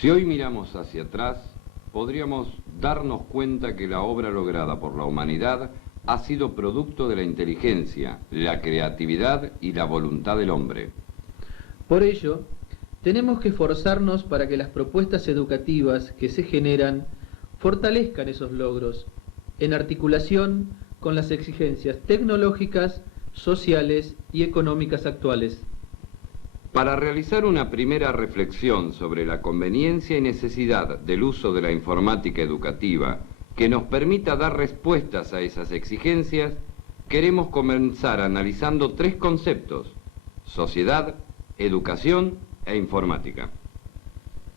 Si hoy miramos hacia atrás, podríamos darnos cuenta que la obra lograda por la humanidad ha sido producto de la inteligencia, la creatividad y la voluntad del hombre. Por ello, tenemos que esforzarnos para que las propuestas educativas que se generan fortalezcan esos logros, en articulación con las exigencias tecnológicas, sociales y económicas actuales. Para realizar una primera reflexión sobre la conveniencia y necesidad del uso de la informática educativa que nos permita dar respuestas a esas exigencias, queremos comenzar analizando tres conceptos: sociedad, educación e informática.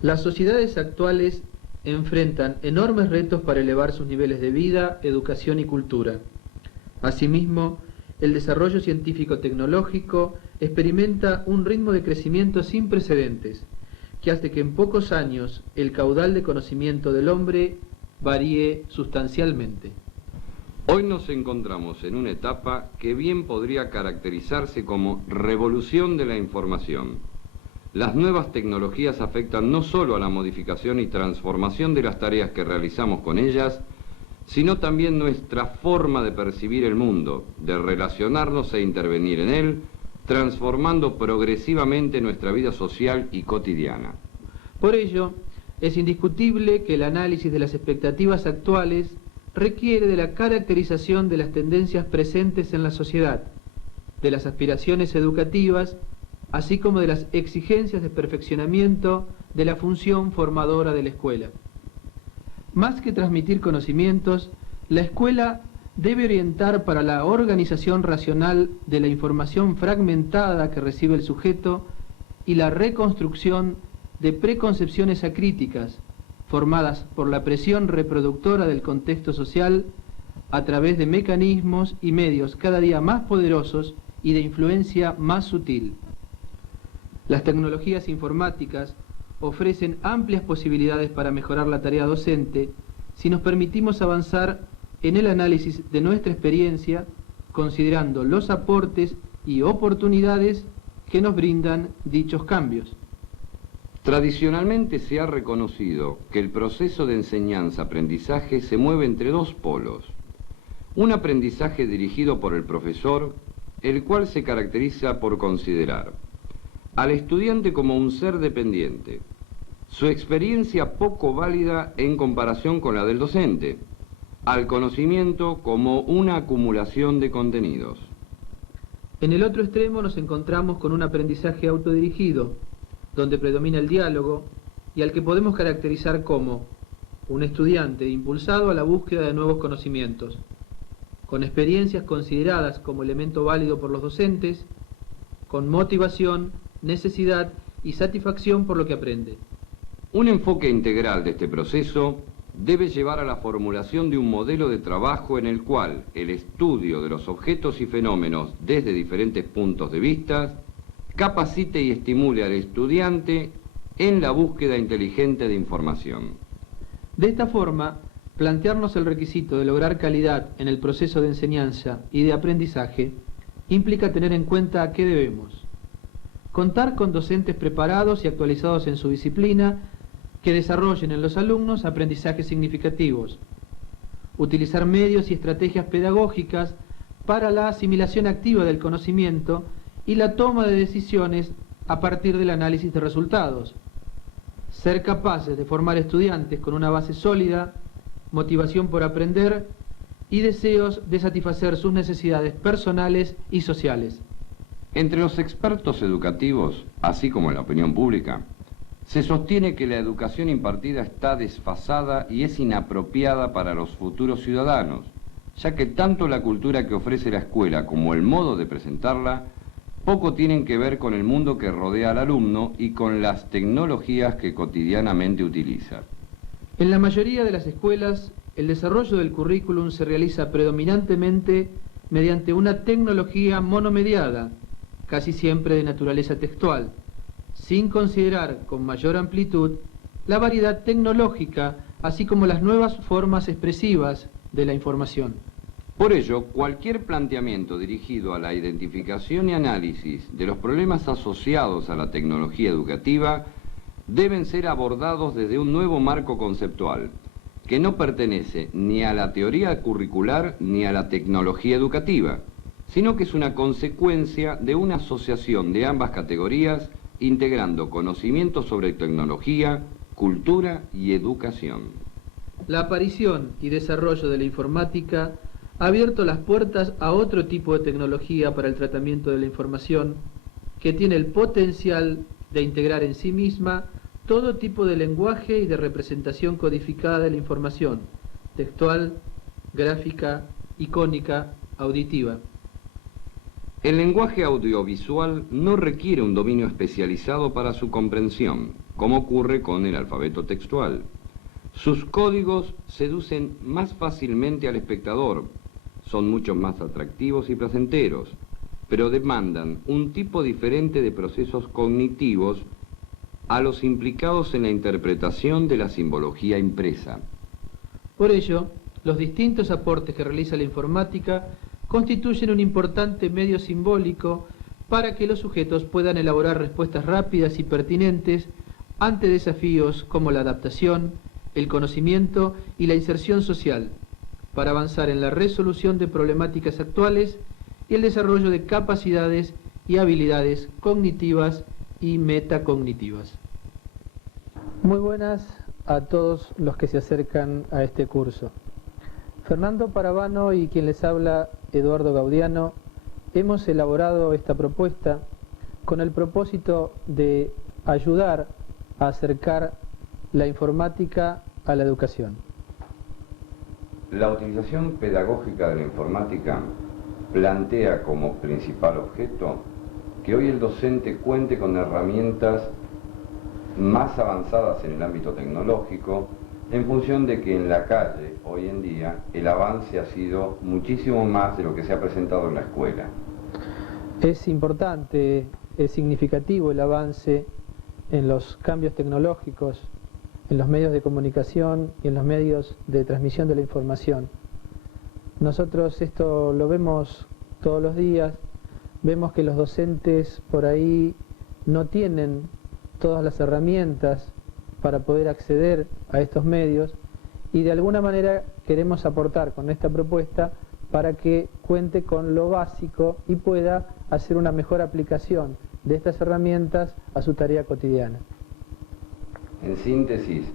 Las sociedades actuales enfrentan enormes retos para elevar sus niveles de vida, educación y cultura. Asimismo, el desarrollo científico-tecnológico experimenta un ritmo de crecimiento sin precedentes, que hace que en pocos años el caudal de conocimiento del hombre varíe sustancialmente. Hoy nos encontramos en una etapa que bien podría caracterizarse como revolución de la información. Las nuevas tecnologías afectan no solo a la modificación y transformación de las tareas que realizamos con ellas, sino también nuestra forma de percibir el mundo, de relacionarnos e intervenir en él, transformando progresivamente nuestra vida social y cotidiana. Por ello, es indiscutible que el análisis de las expectativas actuales requiere de la caracterización de las tendencias presentes en la sociedad, de las aspiraciones educativas, así como de las exigencias de perfeccionamiento de la función formadora de la escuela. Más que transmitir conocimientos, la escuela debe orientar para la organización racional de la información fragmentada que recibe el sujeto y la reconstrucción de preconcepciones acríticas formadas por la presión reproductora del contexto social a través de mecanismos y medios cada día más poderosos y de influencia más sutil. Las tecnologías informáticas ofrecen amplias posibilidades para mejorar la tarea docente si nos permitimos avanzar en el análisis de nuestra experiencia, considerando los aportes y oportunidades que nos brindan dichos cambios. Tradicionalmente se ha reconocido que el proceso de enseñanza-aprendizaje se mueve entre dos polos. Un aprendizaje dirigido por el profesor, el cual se caracteriza por considerar al estudiante como un ser dependiente, su experiencia poco válida en comparación con la del docente, al conocimiento como una acumulación de contenidos. En el otro extremo nos encontramos con un aprendizaje autodirigido, donde predomina el diálogo y al que podemos caracterizar como un estudiante impulsado a la búsqueda de nuevos conocimientos, con experiencias consideradas como elemento válido por los docentes, con motivación, necesidad y satisfacción por lo que aprende. Un enfoque integral de este proceso debe llevar a la formulación de un modelo de trabajo en el cual el estudio de los objetos y fenómenos desde diferentes puntos de vista capacite y estimule al estudiante en la búsqueda inteligente de información. De esta forma, plantearnos el requisito de lograr calidad en el proceso de enseñanza y de aprendizaje implica tener en cuenta a qué debemos: contar con docentes preparados y actualizados en su disciplina que desarrollen en los alumnos aprendizajes significativos, utilizar medios y estrategias pedagógicas para la asimilación activa del conocimiento y la toma de decisiones a partir del análisis de resultados, ser capaces de formar estudiantes con una base sólida, motivación por aprender y deseos de satisfacer sus necesidades personales y sociales. Entre los expertos educativos, así como en la opinión pública, se sostiene que la educación impartida está desfasada y es inapropiada para los futuros ciudadanos, ya que tanto la cultura que ofrece la escuela como el modo de presentarla poco tienen que ver con el mundo que rodea al alumno y con las tecnologías que cotidianamente utiliza. En la mayoría de las escuelas, el desarrollo del currículum se realiza predominantemente mediante una tecnología monomediada, casi siempre de naturaleza textual, sin considerar con mayor amplitud la variedad tecnológica, así como las nuevas formas expresivas de la información. Por ello, cualquier planteamiento dirigido a la identificación y análisis de los problemas asociados a la tecnología educativa deben ser abordados desde un nuevo marco conceptual, que no pertenece ni a la teoría curricular ni a la tecnología educativa, sino que es una consecuencia de una asociación de ambas categorías, integrando conocimientos sobre tecnología, cultura y educación. La aparición y desarrollo de la informática ha abierto las puertas a otro tipo de tecnología para el tratamiento de la información, que tiene el potencial de integrar en sí misma todo tipo de lenguaje y de representación codificada de la información, textual, gráfica, icónica, auditiva. El lenguaje audiovisual no requiere un dominio especializado para su comprensión, como ocurre con el alfabeto textual. Sus códigos seducen más fácilmente al espectador, son mucho más atractivos y placenteros, pero demandan un tipo diferente de procesos cognitivos a los implicados en la interpretación de la simbología impresa. Por ello, los distintos aportes que realiza la informática constituyen un importante medio simbólico para que los sujetos puedan elaborar respuestas rápidas y pertinentes ante desafíos como la adaptación, el conocimiento y la inserción social, para avanzar en la resolución de problemáticas actuales y el desarrollo de capacidades y habilidades cognitivas y metacognitivas. Muy buenas a todos los que se acercan a este curso. Fernando Paravano y quien les habla, Eduardo Gaudiano, hemos elaborado esta propuesta con el propósito de ayudar a acercar la informática a la educación. La utilización pedagógica de la informática plantea como principal objeto que hoy el docente cuente con herramientas más avanzadas en el ámbito tecnológico, en función de que en la calle, hoy en día, el avance ha sido muchísimo más de lo que se ha presentado en la escuela. Es importante, es significativo el avance en los cambios tecnológicos, en los medios de comunicación y en los medios de transmisión de la información. Nosotros esto lo vemos todos los días, vemos que los docentes por ahí no tienen todas las herramientas para poder acceder a estos medios y de alguna manera queremos aportar con esta propuesta para que cuente con lo básico y pueda hacer una mejor aplicación de estas herramientas a su tarea cotidiana. En síntesis,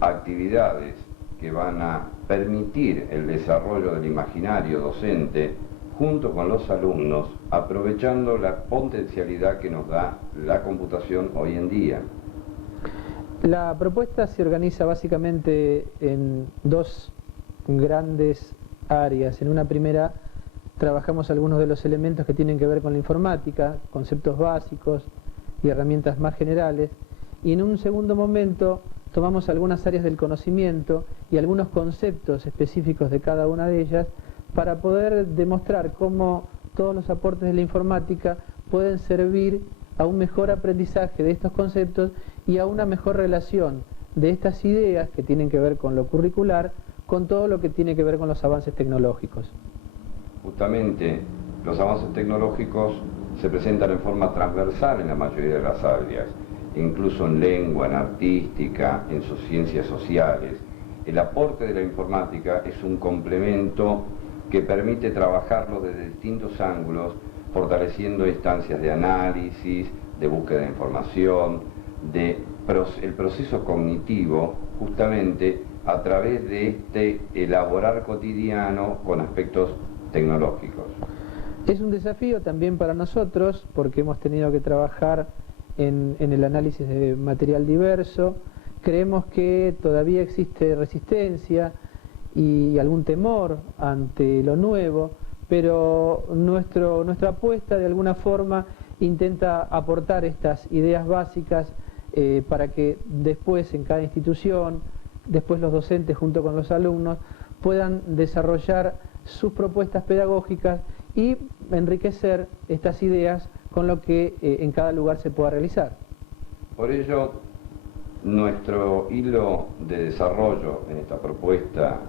actividades que van a permitir el desarrollo del imaginario docente junto con los alumnos, aprovechando la potencialidad que nos da la computación hoy en día. La propuesta se organiza básicamente en dos grandes áreas. En una primera trabajamos algunos de los elementos que tienen que ver con la informática, conceptos básicos y herramientas más generales. Y en un segundo momento tomamos algunas áreas del conocimiento y algunos conceptos específicos de cada una de ellas para poder demostrar cómo todos los aportes de la informática pueden servir a un mejor aprendizaje de estos conceptos y a una mejor relación de estas ideas que tienen que ver con lo curricular con todo lo que tiene que ver con los avances tecnológicos. Justamente los avances tecnológicos se presentan en forma transversal en la mayoría de las áreas, incluso en lengua, en artística, en ciencias sociales. El aporte de la informática es un complemento que permite trabajarlo desde distintos ángulos, fortaleciendo instancias de análisis, de búsqueda de información, el proceso cognitivo, justamente a través de este elaborar cotidiano con aspectos tecnológicos. Es un desafío también para nosotros porque hemos tenido que trabajar en el análisis de material diverso. Creemos que todavía existe resistencia y algún temor ante lo nuevo, pero nuestra apuesta de alguna forma intenta aportar estas ideas básicas para que después en cada institución, después los docentes junto con los alumnos puedan desarrollar sus propuestas pedagógicas y enriquecer estas ideas con lo que en cada lugar se pueda realizar. Por ello, nuestro hilo de desarrollo en esta propuesta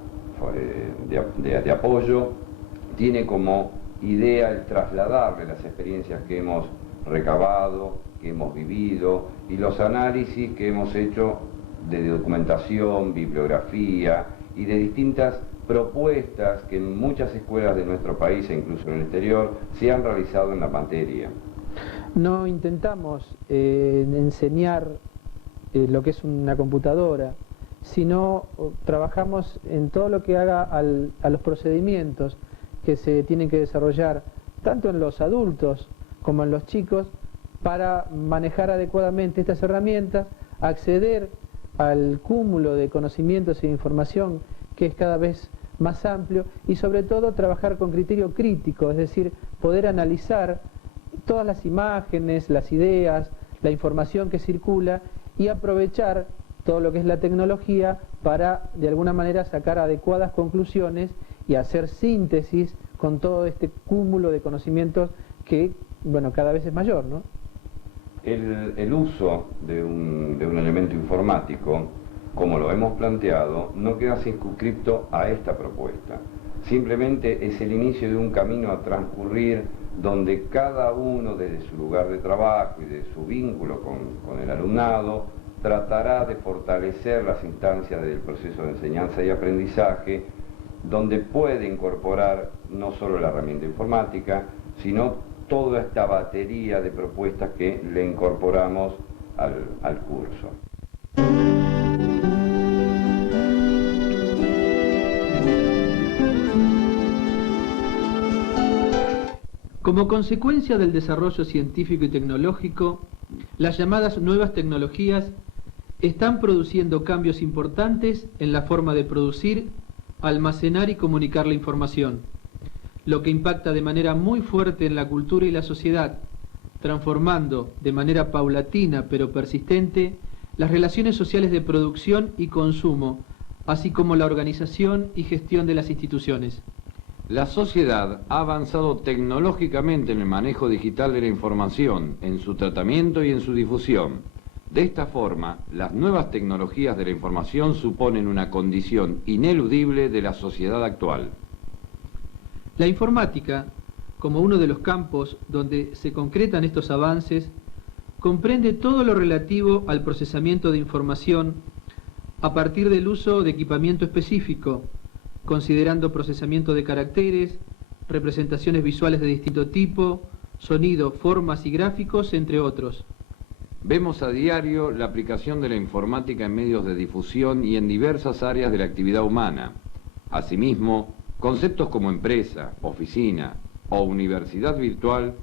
de apoyo tiene como idea el trasladarle las experiencias que hemos recabado que hemos vivido y los análisis que hemos hecho de documentación, bibliografía y de distintas propuestas que en muchas escuelas de nuestro país e incluso en el exterior se han realizado en la materia. No intentamos enseñar lo que es una computadora, sino trabajamos en todo lo que haga a los procedimientos que se tienen que desarrollar tanto en los adultos como en los chicos para manejar adecuadamente estas herramientas, acceder al cúmulo de conocimientos e información que es cada vez más amplio y sobre todo trabajar con criterio crítico, es decir, poder analizar todas las imágenes, las ideas, la información que circula y aprovechar todo lo que es la tecnología para de alguna manera sacar adecuadas conclusiones y hacer síntesis con todo este cúmulo de conocimientos que, bueno, cada vez es mayor, ¿no? El uso de un elemento informático, como lo hemos planteado, no queda circunscripto a esta propuesta. Simplemente es el inicio de un camino a transcurrir donde cada uno desde su lugar de trabajo y de su vínculo con el alumnado tratará de fortalecer las instancias del proceso de enseñanza y aprendizaje, donde puede incorporar no solo la herramienta informática, sino toda esta batería de propuestas que le incorporamos al curso. Como consecuencia del desarrollo científico y tecnológico, las llamadas nuevas tecnologías están produciendo cambios importantes en la forma de producir, almacenar y comunicar la información, lo que impacta de manera muy fuerte en la cultura y la sociedad, transformando de manera paulatina pero persistente las relaciones sociales de producción y consumo, así como la organización y gestión de las instituciones. La sociedad ha avanzado tecnológicamente en el manejo digital de la información, en su tratamiento y en su difusión. De esta forma, las nuevas tecnologías de la información suponen una condición ineludible de la sociedad actual. La informática, como uno de los campos donde se concretan estos avances, comprende todo lo relativo al procesamiento de información a partir del uso de equipamiento específico, considerando procesamiento de caracteres, representaciones visuales de distinto tipo, sonido, formas y gráficos, entre otros. Vemos a diario la aplicación de la informática en medios de difusión y en diversas áreas de la actividad humana. Asimismo, conceptos como empresa, oficina o universidad virtual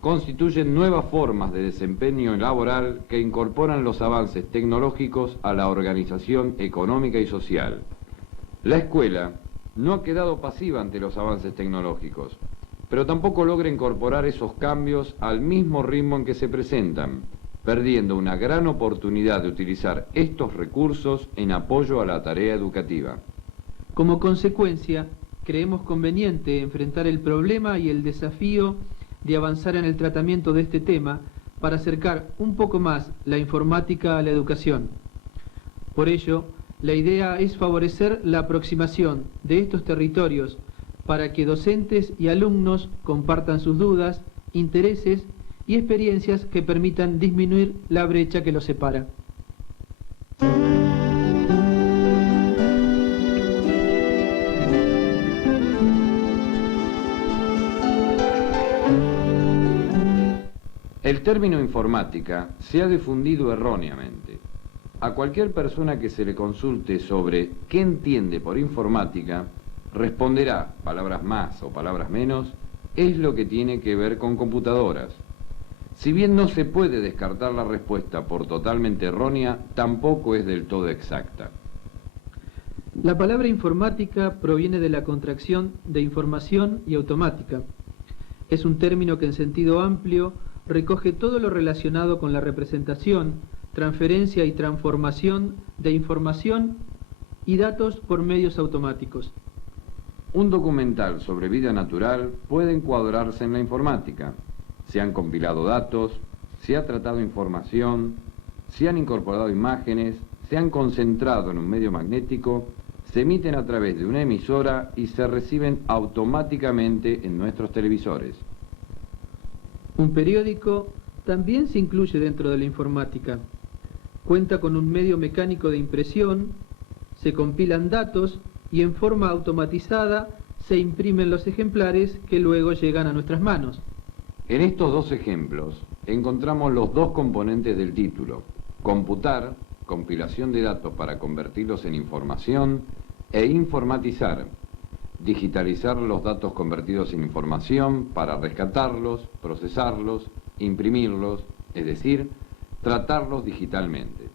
constituyen nuevas formas de desempeño laboral que incorporan los avances tecnológicos a la organización económica y social. La escuela no ha quedado pasiva ante los avances tecnológicos, pero tampoco logra incorporar esos cambios al mismo ritmo en que se presentan, perdiendo una gran oportunidad de utilizar estos recursos en apoyo a la tarea educativa. Como consecuencia, creemos conveniente enfrentar el problema y el desafío de avanzar en el tratamiento de este tema para acercar un poco más la informática a la educación. Por ello, la idea es favorecer la aproximación de estos territorios para que docentes y alumnos compartan sus dudas, intereses y experiencias que permitan disminuir la brecha que los separa. El término informática se ha difundido erróneamente. A cualquier persona que se le consulte sobre qué entiende por informática, responderá, palabras más o palabras menos, es lo que tiene que ver con computadoras. Si bien no se puede descartar la respuesta por totalmente errónea, tampoco es del todo exacta. La palabra informática proviene de la contracción de información y automática. Es un término que en sentido amplio recoge todo lo relacionado con la representación, transferencia y transformación de información y datos por medios automáticos. Un documental sobre vida natural puede encuadrarse en la informática. Se han compilado datos, se ha tratado información, se han incorporado imágenes, se han concentrado en un medio magnético, se emiten a través de una emisora y se reciben automáticamente en nuestros televisores. Un periódico también se incluye dentro de la informática. Cuenta con un medio mecánico de impresión, se compilan datos y en forma automatizada se imprimen los ejemplares que luego llegan a nuestras manos. En estos dos ejemplos encontramos los dos componentes del título: computar, compilación de datos para convertirlos en información, e informatizar, digitalizar los datos convertidos en información para rescatarlos, procesarlos, imprimirlos, es decir, tratarlos digitalmente.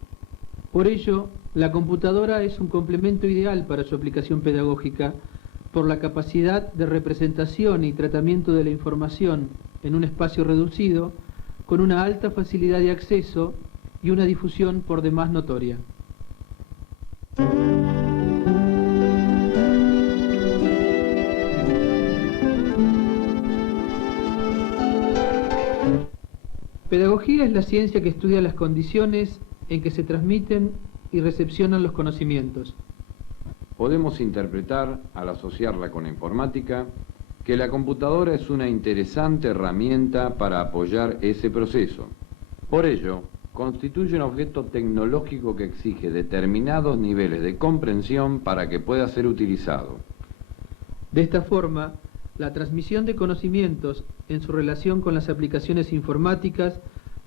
Por ello, la computadora es un complemento ideal para su aplicación pedagógica, por la capacidad de representación y tratamiento de la información en un espacio reducido, con una alta facilidad de acceso y una difusión por demás notoria. Pedagogía es la ciencia que estudia las condiciones en que se transmiten y recepcionan los conocimientos. Podemos interpretar, al asociarla con la informática, que la computadora es una interesante herramienta para apoyar ese proceso. Por ello, constituye un objeto tecnológico que exige determinados niveles de comprensión para que pueda ser utilizado. De esta forma, la transmisión de conocimientos en su relación con las aplicaciones informáticas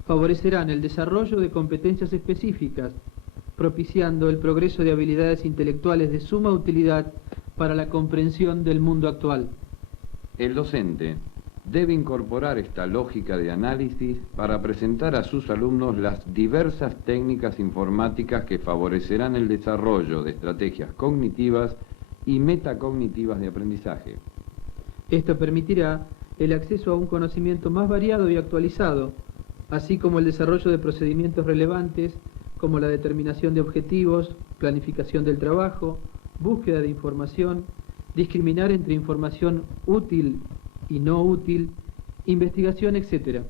favorecerán el desarrollo de competencias específicas, propiciando el progreso de habilidades intelectuales de suma utilidad para la comprensión del mundo actual. El docente debe incorporar esta lógica de análisis para presentar a sus alumnos las diversas técnicas informáticas que favorecerán el desarrollo de estrategias cognitivas y metacognitivas de aprendizaje. Esto permitirá el acceso a un conocimiento más variado y actualizado, así como el desarrollo de procedimientos relevantes como la determinación de objetivos, planificación del trabajo, búsqueda de información, discriminar entre información útil y no útil, investigación, etc.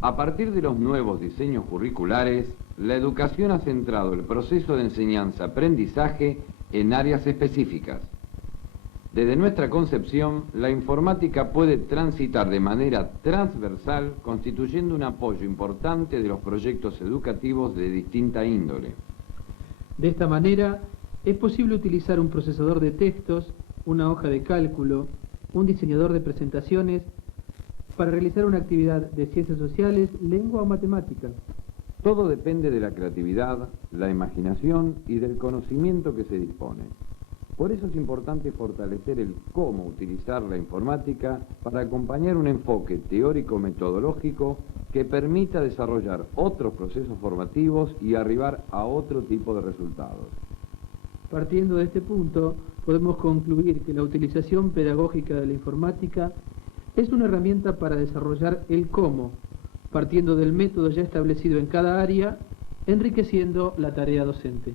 A partir de los nuevos diseños curriculares, la educación ha centrado el proceso de enseñanza-aprendizaje en áreas específicas. Desde nuestra concepción, la informática puede transitar de manera transversal, constituyendo un apoyo importante de los proyectos educativos de distinta índole. De esta manera, es posible utilizar un procesador de textos, una hoja de cálculo, un diseñador de presentaciones, para realizar una actividad de ciencias sociales, lengua o matemática. Todo depende de la creatividad, la imaginación y del conocimiento que se dispone. Por eso es importante fortalecer el cómo utilizar la informática para acompañar un enfoque teórico-metodológico que permita desarrollar otros procesos formativos y arribar a otro tipo de resultados. Partiendo de este punto, podemos concluir que la utilización pedagógica de la informática es una herramienta para desarrollar el cómo, partiendo del método ya establecido en cada área, enriqueciendo la tarea docente.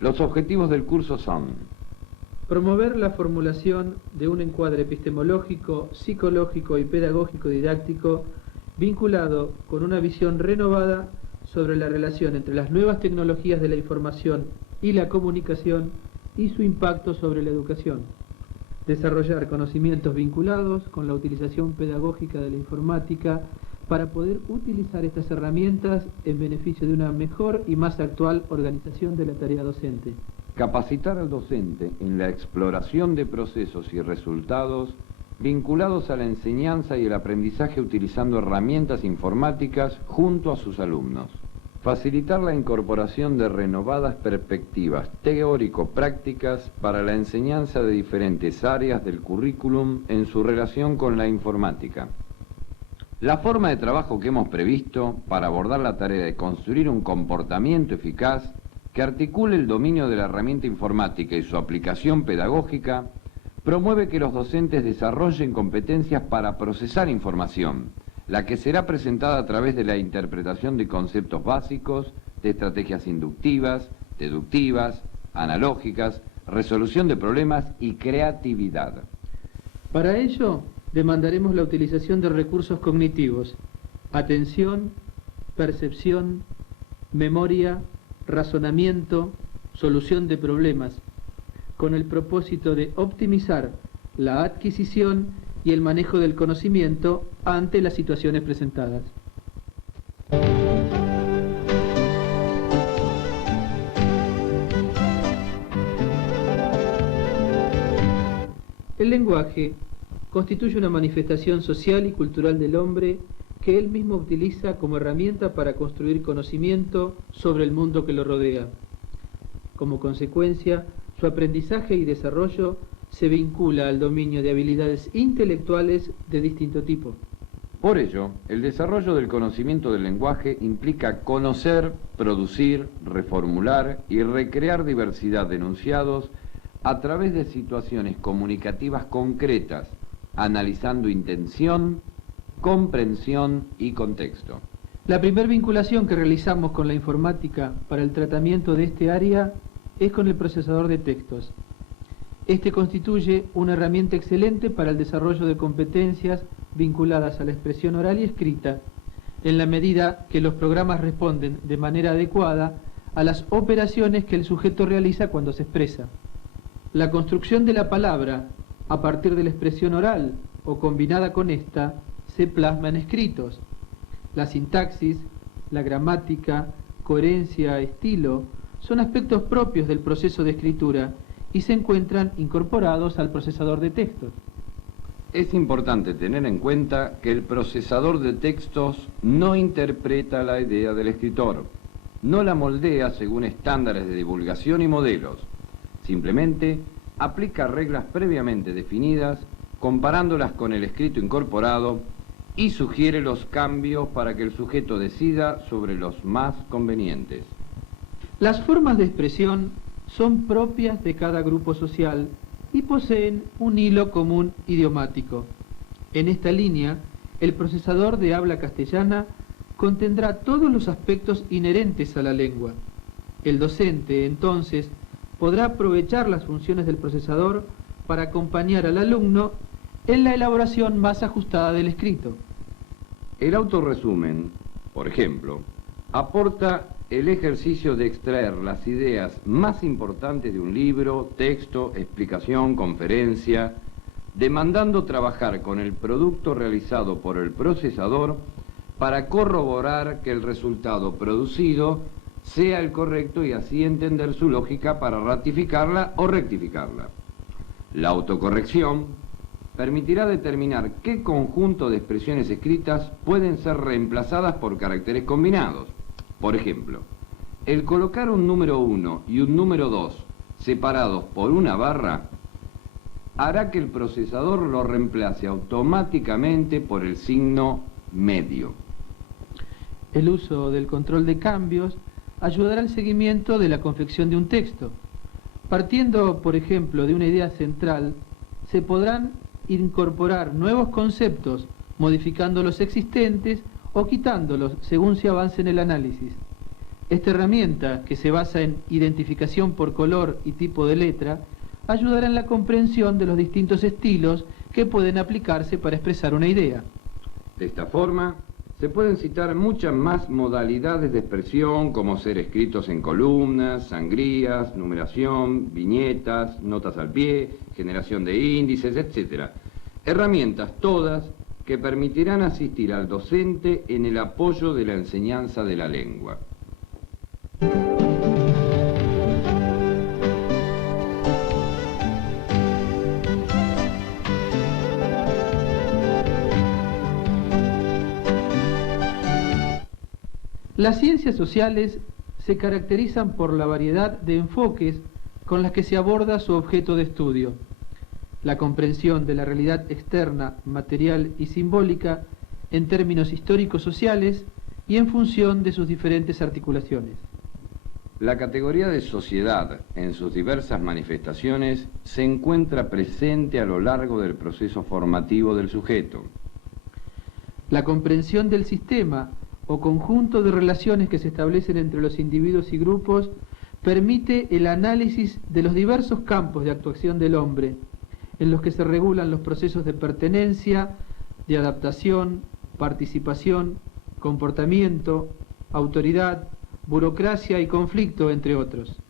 Los objetivos del curso son: promover la formulación de un encuadre epistemológico, psicológico y pedagógico didáctico vinculado con una visión renovada sobre la relación entre las nuevas tecnologías de la información y la comunicación y su impacto sobre la educación. Desarrollar conocimientos vinculados con la utilización pedagógica de la informática para poder utilizar estas herramientas en beneficio de una mejor y más actual organización de la tarea docente. Capacitar al docente en la exploración de procesos y resultados vinculados a la enseñanza y el aprendizaje utilizando herramientas informáticas junto a sus alumnos. Facilitar la incorporación de renovadas perspectivas teórico-prácticas para la enseñanza de diferentes áreas del currículum en su relación con la informática. La forma de trabajo que hemos previsto para abordar la tarea de construir un comportamiento eficaz que articule el dominio de la herramienta informática y su aplicación pedagógica promueve que los docentes desarrollen competencias para procesar información, la que será presentada a través de la interpretación de conceptos básicos, de estrategias inductivas, deductivas, analógicas, resolución de problemas y creatividad. Para ello, demandaremos la utilización de recursos cognitivos: atención, percepción, memoria, razonamiento, solución de problemas, con el propósito de optimizar la adquisición y el manejo del conocimiento ante las situaciones presentadas. El lenguaje constituye una manifestación social y cultural del hombre que él mismo utiliza como herramienta para construir conocimiento sobre el mundo que lo rodea. Como consecuencia, su aprendizaje y desarrollo se vincula al dominio de habilidades intelectuales de distinto tipo. Por ello, el desarrollo del conocimiento del lenguaje implica conocer, producir, reformular y recrear diversidad de enunciados a través de situaciones comunicativas concretas, analizando intención, comprensión y contexto. La primera vinculación que realizamos con la informática para el tratamiento de este área es con el procesador de textos. Este constituye una herramienta excelente para el desarrollo de competencias vinculadas a la expresión oral y escrita, en la medida que los programas responden de manera adecuada a las operaciones que el sujeto realiza cuando se expresa. La construcción de la palabra a partir de la expresión oral o combinada con esta se plasma en escritos. La sintaxis, la gramática, coherencia, estilo son aspectos propios del proceso de escritura y se encuentran incorporados al procesador de textos. Es importante tener en cuenta que el procesador de textos no interpreta la idea del escritor, no la moldea según estándares de divulgación y modelos. Simplemente aplica reglas previamente definidas, comparándolas con el escrito incorporado, y sugiere los cambios para que el sujeto decida sobre los más convenientes. Las formas de expresión son propias de cada grupo social y poseen un hilo común idiomático. En esta línea, el procesador de habla castellana contendrá todos los aspectos inherentes a la lengua. El docente, entonces, podrá aprovechar las funciones del procesador para acompañar al alumno en la elaboración más ajustada del escrito. El autorresumen, por ejemplo, aporta el ejercicio de extraer las ideas más importantes de un libro, texto, explicación, conferencia, demandando trabajar con el producto realizado por el procesador para corroborar que el resultado producido sea el correcto y así entender su lógica para ratificarla o rectificarla. La autocorrección permitirá determinar qué conjunto de expresiones escritas pueden ser reemplazadas por caracteres combinados. Por ejemplo, el colocar un número 1 y un número 2 separados por una barra hará que el procesador lo reemplace automáticamente por el signo medio. El uso del control de cambios ayudará al seguimiento de la confección de un texto. Partiendo, por ejemplo, de una idea central, se podrán incorporar nuevos conceptos, modificando los existentes o quitándolos según se avance en el análisis. Esta herramienta, que se basa en identificación por color y tipo de letra, ayudará en la comprensión de los distintos estilos que pueden aplicarse para expresar una idea. De esta forma, se pueden citar muchas más modalidades de expresión, como ser escritos en columnas, sangrías, numeración, viñetas, notas al pie, generación de índices, etc. Herramientas todas que permitirán asistir al docente en el apoyo de la enseñanza de la lengua. Las ciencias sociales se caracterizan por la variedad de enfoques con las que se aborda su objeto de estudio. La comprensión de la realidad externa, material y simbólica en términos históricos sociales y en función de sus diferentes articulaciones. La categoría de sociedad, en sus diversas manifestaciones, se encuentra presente a lo largo del proceso formativo del sujeto. La comprensión del sistema o conjunto de relaciones que se establecen entre los individuos y grupos permite el análisis de los diversos campos de actuación del hombre, en los que se regulan los procesos de pertenencia, de adaptación, participación, comportamiento, autoridad, burocracia y conflicto, entre otros.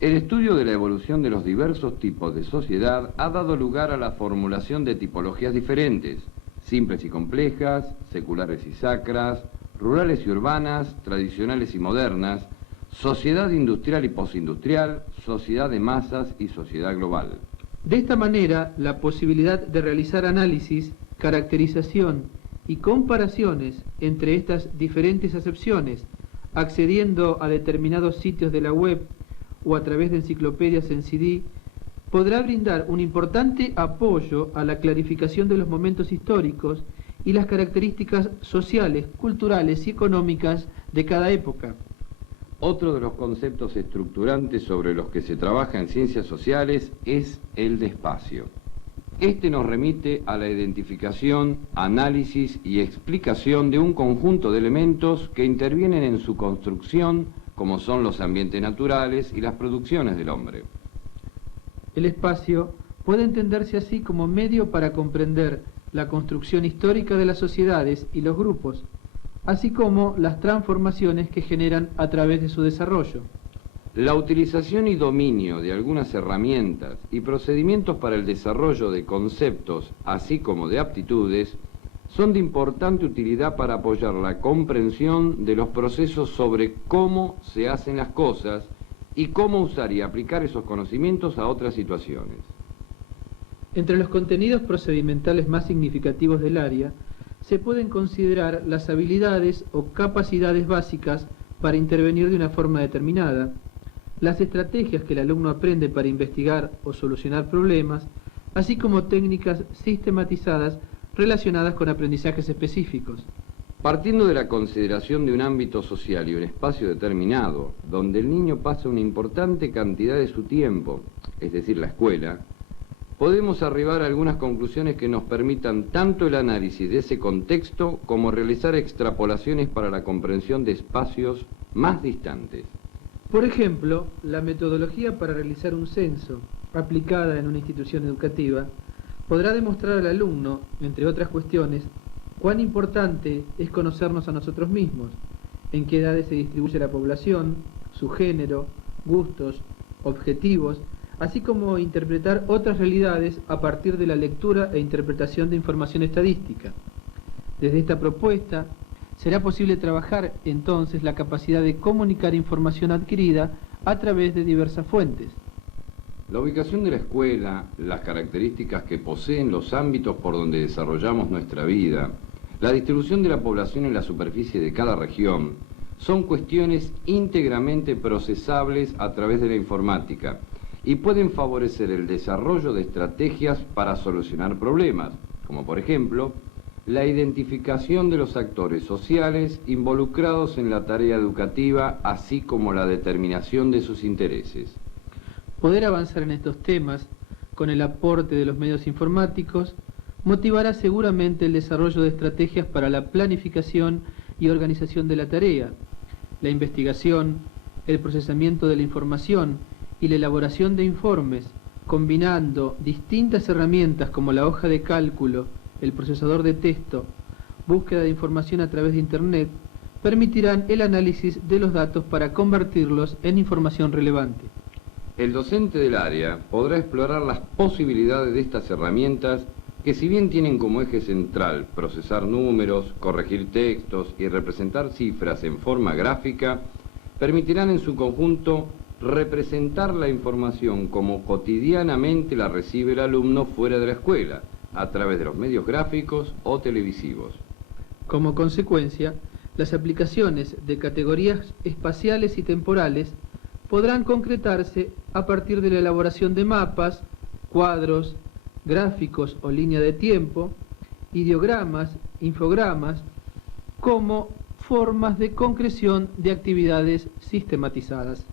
El estudio de la evolución de los diversos tipos de sociedad ha dado lugar a la formulación de tipologías diferentes, simples y complejas, seculares y sacras, rurales y urbanas, tradicionales y modernas, sociedad industrial y postindustrial, sociedad de masas y sociedad global. De esta manera, la posibilidad de realizar análisis, caracterización y comparaciones entre estas diferentes acepciones, accediendo a determinados sitios de la web o a través de enciclopedias en CD, podrá brindar un importante apoyo a la clarificación de los momentos históricos y las características sociales, culturales y económicas de cada época. Otro de los conceptos estructurantes sobre los que se trabaja en ciencias sociales es el de espacio. Este nos remite a la identificación, análisis y explicación de un conjunto de elementos que intervienen en su construcción, como son los ambientes naturales y las producciones del hombre. El espacio puede entenderse así como medio para comprender la construcción histórica de las sociedades y los grupos, así como las transformaciones que generan a través de su desarrollo. La utilización y dominio de algunas herramientas y procedimientos para el desarrollo de conceptos, así como de aptitudes, son de importante utilidad para apoyar la comprensión de los procesos sobre cómo se hacen las cosas y cómo usar y aplicar esos conocimientos a otras situaciones. Entre los contenidos procedimentales más significativos del área, se pueden considerar las habilidades o capacidades básicas para intervenir de una forma determinada, las estrategias que el alumno aprende para investigar o solucionar problemas, así como técnicas sistematizadas relacionadas con aprendizajes específicos. Partiendo de la consideración de un ámbito social y un espacio determinado, donde el niño pasa una importante cantidad de su tiempo, es decir, la escuela, podemos arribar a algunas conclusiones que nos permitan tanto el análisis de ese contexto como realizar extrapolaciones para la comprensión de espacios más distantes. Por ejemplo, la metodología para realizar un censo, aplicada en una institución educativa, podrá demostrar al alumno, entre otras cuestiones, cuán importante es conocernos a nosotros mismos, en qué edades se distribuye la población, su género, gustos, objetivos, así como interpretar otras realidades a partir de la lectura e interpretación de información estadística. Desde esta propuesta, será posible trabajar entonces la capacidad de comunicar información adquirida a través de diversas fuentes. La ubicación de la escuela, las características que poseen los ámbitos por donde desarrollamos nuestra vida, la distribución de la población en la superficie de cada región, son cuestiones íntegramente procesables a través de la informática y pueden favorecer el desarrollo de estrategias para solucionar problemas, como por ejemplo, la identificación de los actores sociales involucrados en la tarea educativa, así como la determinación de sus intereses. Poder avanzar en estos temas, con el aporte de los medios informáticos, motivará seguramente el desarrollo de estrategias para la planificación y organización de la tarea, la investigación, el procesamiento de la información y la elaboración de informes, combinando distintas herramientas como la hoja de cálculo, el procesador de texto, búsqueda de información a través de Internet, permitirán el análisis de los datos para convertirlos en información relevante. El docente del área podrá explorar las posibilidades de estas herramientas que, si bien tienen como eje central procesar números, corregir textos y representar cifras en forma gráfica, permitirán en su conjunto representar la información como cotidianamente la recibe el alumno fuera de la escuela, a través de los medios gráficos o televisivos. Como consecuencia, las aplicaciones de categorías espaciales y temporales podrán concretarse a partir de la elaboración de mapas, cuadros, gráficos o línea de tiempo, ideogramas, infogramas, como formas de concreción de actividades sistematizadas.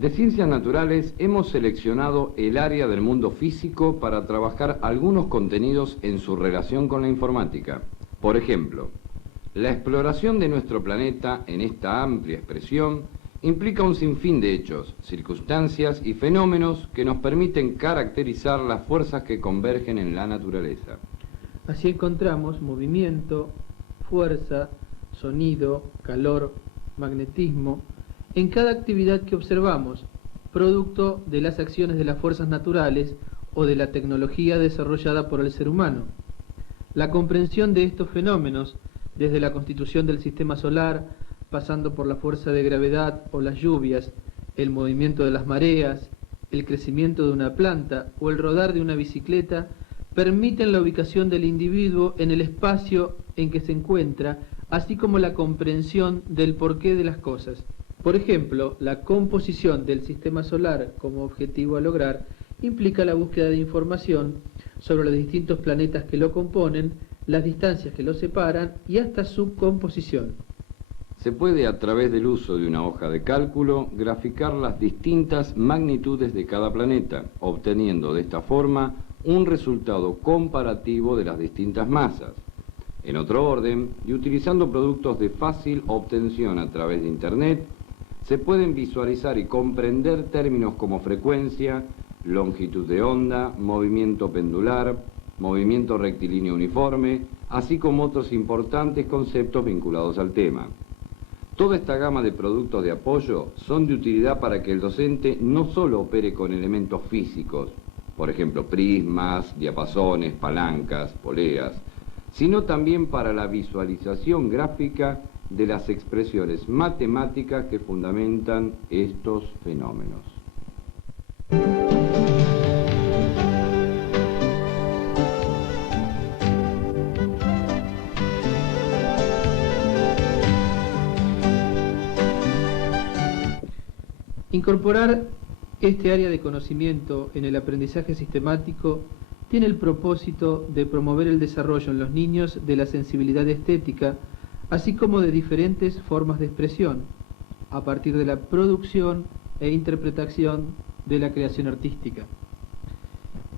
De ciencias naturales hemos seleccionado el área del mundo físico para trabajar algunos contenidos en su relación con la informática. Por ejemplo, la exploración de nuestro planeta en esta amplia expresión implica un sinfín de hechos, circunstancias y fenómenos que nos permiten caracterizar las fuerzas que convergen en la naturaleza. Así encontramos movimiento, fuerza, sonido, calor, magnetismo, en cada actividad que observamos, producto de las acciones de las fuerzas naturales o de la tecnología desarrollada por el ser humano. La comprensión de estos fenómenos, desde la constitución del sistema solar, pasando por la fuerza de gravedad o las lluvias, el movimiento de las mareas, el crecimiento de una planta o el rodar de una bicicleta, permiten la ubicación del individuo en el espacio en que se encuentra, así como la comprensión del porqué de las cosas. Por ejemplo, la composición del sistema solar como objetivo a lograr implica la búsqueda de información sobre los distintos planetas que lo componen, las distancias que los separan y hasta su composición. Se puede, a través del uso de una hoja de cálculo, graficar las distintas magnitudes de cada planeta, obteniendo de esta forma un resultado comparativo de las distintas masas. En otro orden, y utilizando productos de fácil obtención a través de Internet, se pueden visualizar y comprender términos como frecuencia, longitud de onda, movimiento pendular, movimiento rectilíneo uniforme, así como otros importantes conceptos vinculados al tema. Toda esta gama de productos de apoyo son de utilidad para que el docente no solo opere con elementos físicos, por ejemplo prismas, diapasones, palancas, poleas, sino también para la visualización gráfica de las expresiones matemáticas que fundamentan estos fenómenos. Incorporar este área de conocimiento en el aprendizaje sistemático tiene el propósito de promover el desarrollo en los niños de la sensibilidad estética, así como de diferentes formas de expresión, a partir de la producción e interpretación de la creación artística.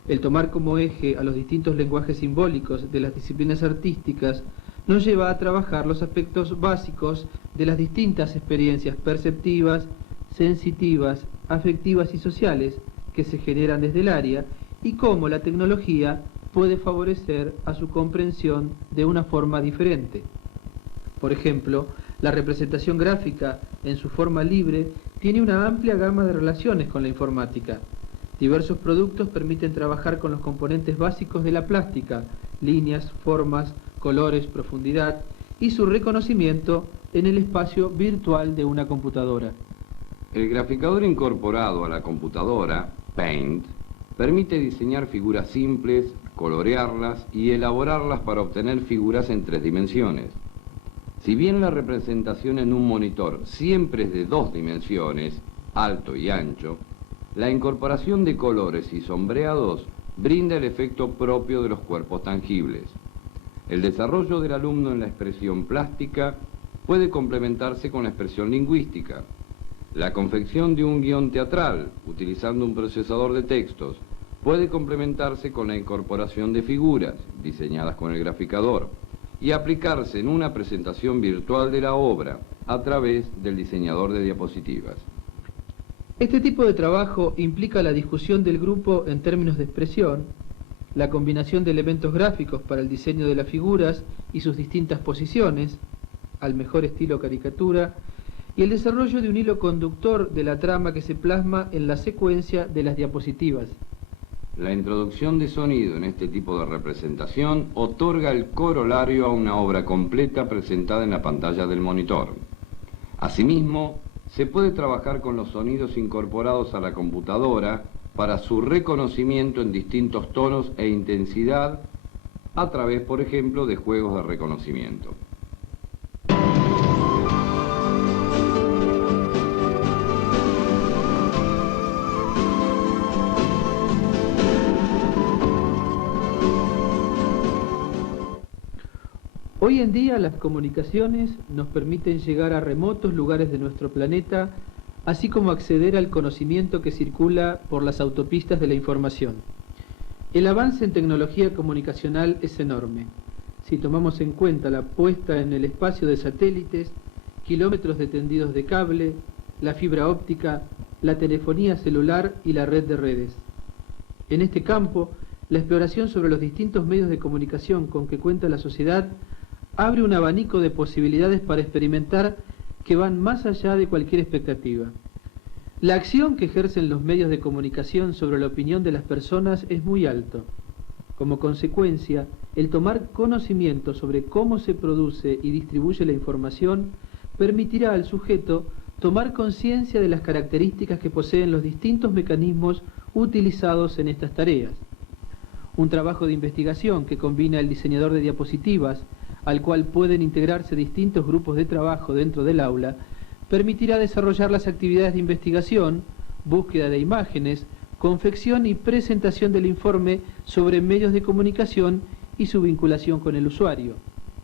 El tomar como eje a los distintos lenguajes simbólicos de las disciplinas artísticas nos lleva a trabajar los aspectos básicos de las distintas experiencias perceptivas, sensitivas, afectivas y sociales que se generan desde el área y cómo la tecnología puede favorecer a su comprensión de una forma diferente. Por ejemplo, la representación gráfica en su forma libre tiene una amplia gama de relaciones con la informática. Diversos productos permiten trabajar con los componentes básicos de la plástica, líneas, formas, colores, profundidad y su reconocimiento en el espacio virtual de una computadora. El graficador incorporado a la computadora, Paint, permite diseñar figuras simples, colorearlas y elaborarlas para obtener figuras en 3 dimensiones. Si bien la representación en un monitor siempre es de 2 dimensiones, alto y ancho, la incorporación de colores y sombreados brinda el efecto propio de los cuerpos tangibles. El desarrollo del alumno en la expresión plástica puede complementarse con la expresión lingüística. La confección de un guión teatral, utilizando un procesador de textos, puede complementarse con la incorporación de figuras, diseñadas con el graficador, y aplicarse en una presentación virtual de la obra, a través del diseñador de diapositivas. Este tipo de trabajo implica la discusión del grupo en términos de expresión, la combinación de elementos gráficos para el diseño de las figuras y sus distintas posiciones, al mejor estilo caricatura, y el desarrollo de un hilo conductor de la trama que se plasma en la secuencia de las diapositivas. La introducción de sonido en este tipo de representación otorga el corolario a una obra completa presentada en la pantalla del monitor. Asimismo, se puede trabajar con los sonidos incorporados a la computadora para su reconocimiento en distintos tonos e intensidad a través, por ejemplo, de juegos de reconocimiento. Hoy en día las comunicaciones nos permiten llegar a remotos lugares de nuestro planeta así como acceder al conocimiento que circula por las autopistas de la información. El avance en tecnología comunicacional es enorme. Si tomamos en cuenta la puesta en el espacio de satélites, kilómetros de tendidos de cable, la fibra óptica, la telefonía celular y la red de redes. En este campo, la exploración sobre los distintos medios de comunicación con que cuenta la sociedad abre un abanico de posibilidades para experimentar que van más allá de cualquier expectativa. La acción que ejercen los medios de comunicación sobre la opinión de las personas es muy alto. Como consecuencia, el tomar conocimiento sobre cómo se produce y distribuye la información permitirá al sujeto tomar conciencia de las características que poseen los distintos mecanismos utilizados en estas tareas. Un trabajo de investigación que combina el diseñador de diapositivas, al cual pueden integrarse distintos grupos de trabajo dentro del aula, permitirá desarrollar las actividades de investigación, búsqueda de imágenes, confección y presentación del informe sobre medios de comunicación y su vinculación con el usuario.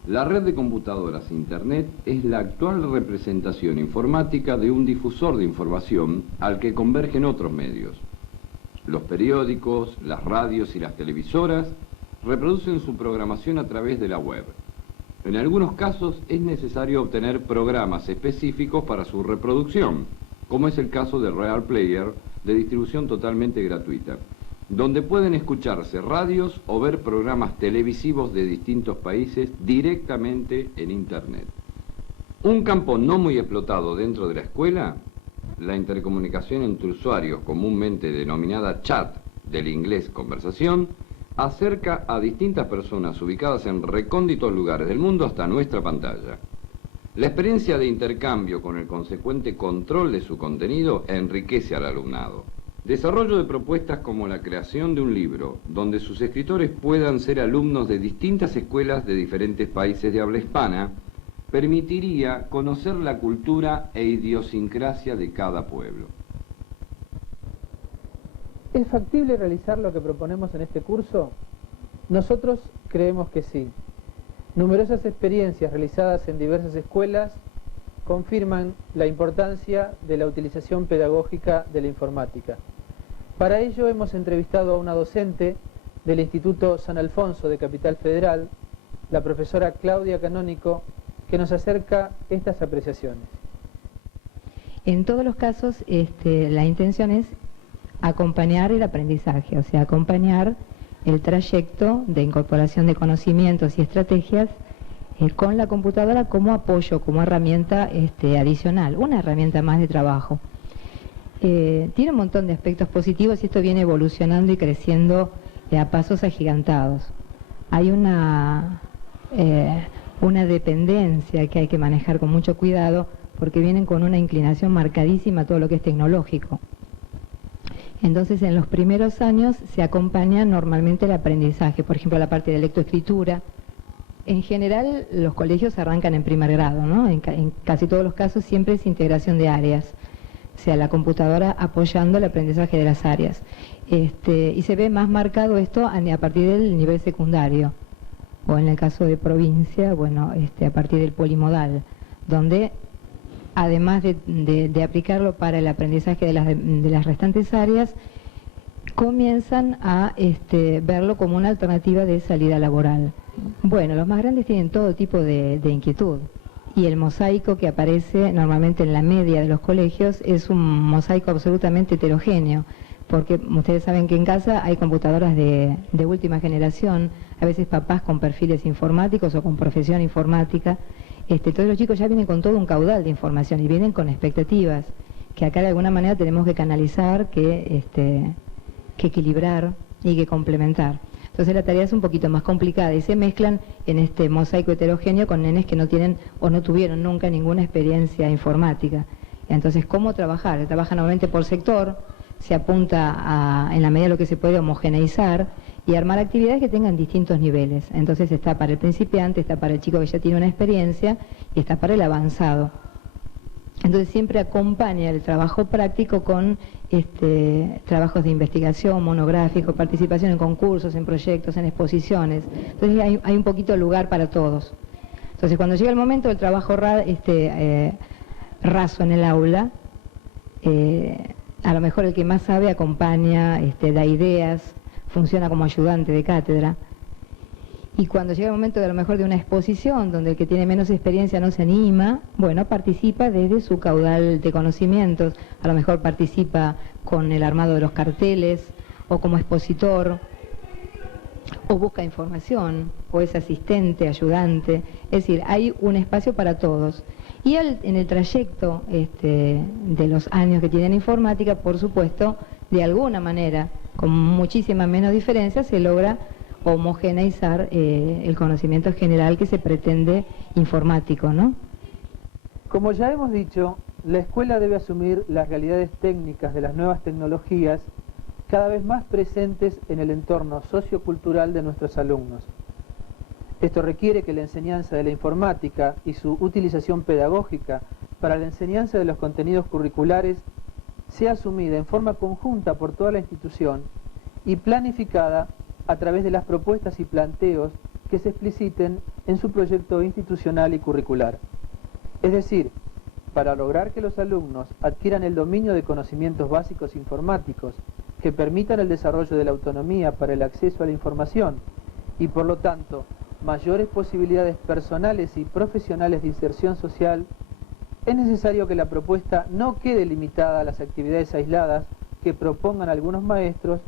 La red de computadoras Internet es la actual representación informática de un difusor de información al que convergen otros medios. Los periódicos, las radios y las televisoras reproducen su programación a través de la web. En algunos casos es necesario obtener programas específicos para su reproducción, como es el caso de Real Player, de distribución totalmente gratuita, donde pueden escucharse radios o ver programas televisivos de distintos países directamente en Internet. Un campo no muy explotado dentro de la escuela, la intercomunicación entre usuarios, comúnmente denominada chat, del inglés conversación, acerca a distintas personas ubicadas en recónditos lugares del mundo hasta nuestra pantalla. La experiencia de intercambio con el consecuente control de su contenido enriquece al alumnado. Desarrollo de propuestas como la creación de un libro, donde sus escritores puedan ser alumnos de distintas escuelas de diferentes países de habla hispana, permitiría conocer la cultura e idiosincrasia de cada pueblo. ¿Es factible realizar lo que proponemos en este curso? Nosotros creemos que sí. Numerosas experiencias realizadas en diversas escuelas confirman la importancia de la utilización pedagógica de la informática. Para ello hemos entrevistado a una docente del Instituto San Alfonso de Capital Federal, la profesora Claudia Canónico, que nos acerca estas apreciaciones. En todos los casos, la intención es acompañar el aprendizaje, o sea, acompañar el trayecto de incorporación de conocimientos y estrategias con la computadora como apoyo, como herramienta adicional, una herramienta más de trabajo. Tiene un montón de aspectos positivos y esto viene evolucionando y creciendo a pasos agigantados. Hay una dependencia que hay que manejar con mucho cuidado porque vienen con una inclinación marcadísima a todo lo que es tecnológico. Entonces, en los primeros años se acompaña normalmente el aprendizaje, por ejemplo, la parte de lectoescritura. En general, los colegios arrancan en primer grado, ¿no? En casi todos los casos siempre es integración de áreas, o sea, la computadora apoyando el aprendizaje de las áreas. Y se ve más marcado esto a partir del nivel secundario, o en el caso de provincia, bueno, a partir del polimodal, donde además de aplicarlo para el aprendizaje de las restantes áreas, comienzan a verlo como una alternativa de salida laboral. Bueno, los más grandes tienen todo tipo de inquietud y el mosaico que aparece normalmente en la media de los colegios es un mosaico absolutamente heterogéneo, porque ustedes saben que en casa hay computadoras de última generación, a veces papás con perfiles informáticos o con profesión informática. Todos los chicos ya vienen con todo un caudal de información y vienen con expectativas que acá de alguna manera tenemos que canalizar, que equilibrar y que complementar. Entonces la tarea es un poquito más complicada y se mezclan en este mosaico heterogéneo con nenes que no tienen o no tuvieron nunca ninguna experiencia informática. Entonces, ¿cómo trabajar? Se trabaja normalmente por sector, se apunta en la medida de lo que se puede homogeneizar y armar actividades que tengan distintos niveles. Entonces está para el principiante, está para el chico que ya tiene una experiencia y está para el avanzado. Entonces siempre acompaña el trabajo práctico con trabajos de investigación, monográfico, participación en concursos, en proyectos, en exposiciones. Entonces hay un poquito de lugar para todos. Entonces cuando llega el momento del trabajo raso en el aula, a lo mejor el que más sabe acompaña, da ideas, funciona como ayudante de cátedra. Y cuando llega el momento de a lo mejor de una exposición, donde el que tiene menos experiencia no se anima, bueno, participa desde su caudal de conocimientos, a lo mejor participa con el armado de los carteles, o como expositor, o busca información, o es asistente, ayudante, es decir, hay un espacio para todos. Y en el trayecto de los años que tienen informática, por supuesto, de alguna manera, con muchísima menos diferencia, se logra homogeneizar el conocimiento general que se pretende informático, ¿no? Como ya hemos dicho, la escuela debe asumir las realidades técnicas de las nuevas tecnologías cada vez más presentes en el entorno sociocultural de nuestros alumnos. Esto requiere que la enseñanza de la informática y su utilización pedagógica para la enseñanza de los contenidos curriculares sea asumida en forma conjunta por toda la institución y planificada a través de las propuestas y planteos que se expliciten en su proyecto institucional y curricular. Es decir, para lograr que los alumnos adquieran el dominio de conocimientos básicos informáticos que permitan el desarrollo de la autonomía para el acceso a la información y por lo tanto mayores posibilidades personales y profesionales de inserción social, es necesario que la propuesta no quede limitada a las actividades aisladas que propongan algunos maestros,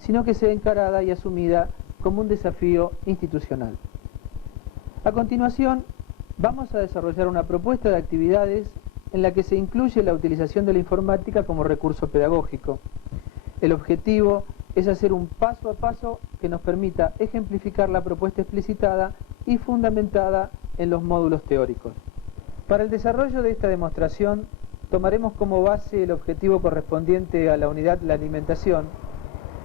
sino que sea encarada y asumida como un desafío institucional. A continuación, vamos a desarrollar una propuesta de actividades en la que se incluye la utilización de la informática como recurso pedagógico. El objetivo es hacer un paso a paso que nos permita ejemplificar la propuesta explicitada y fundamentada en los módulos teóricos. Para el desarrollo de esta demostración, tomaremos como base el objetivo correspondiente a la unidad La Alimentación,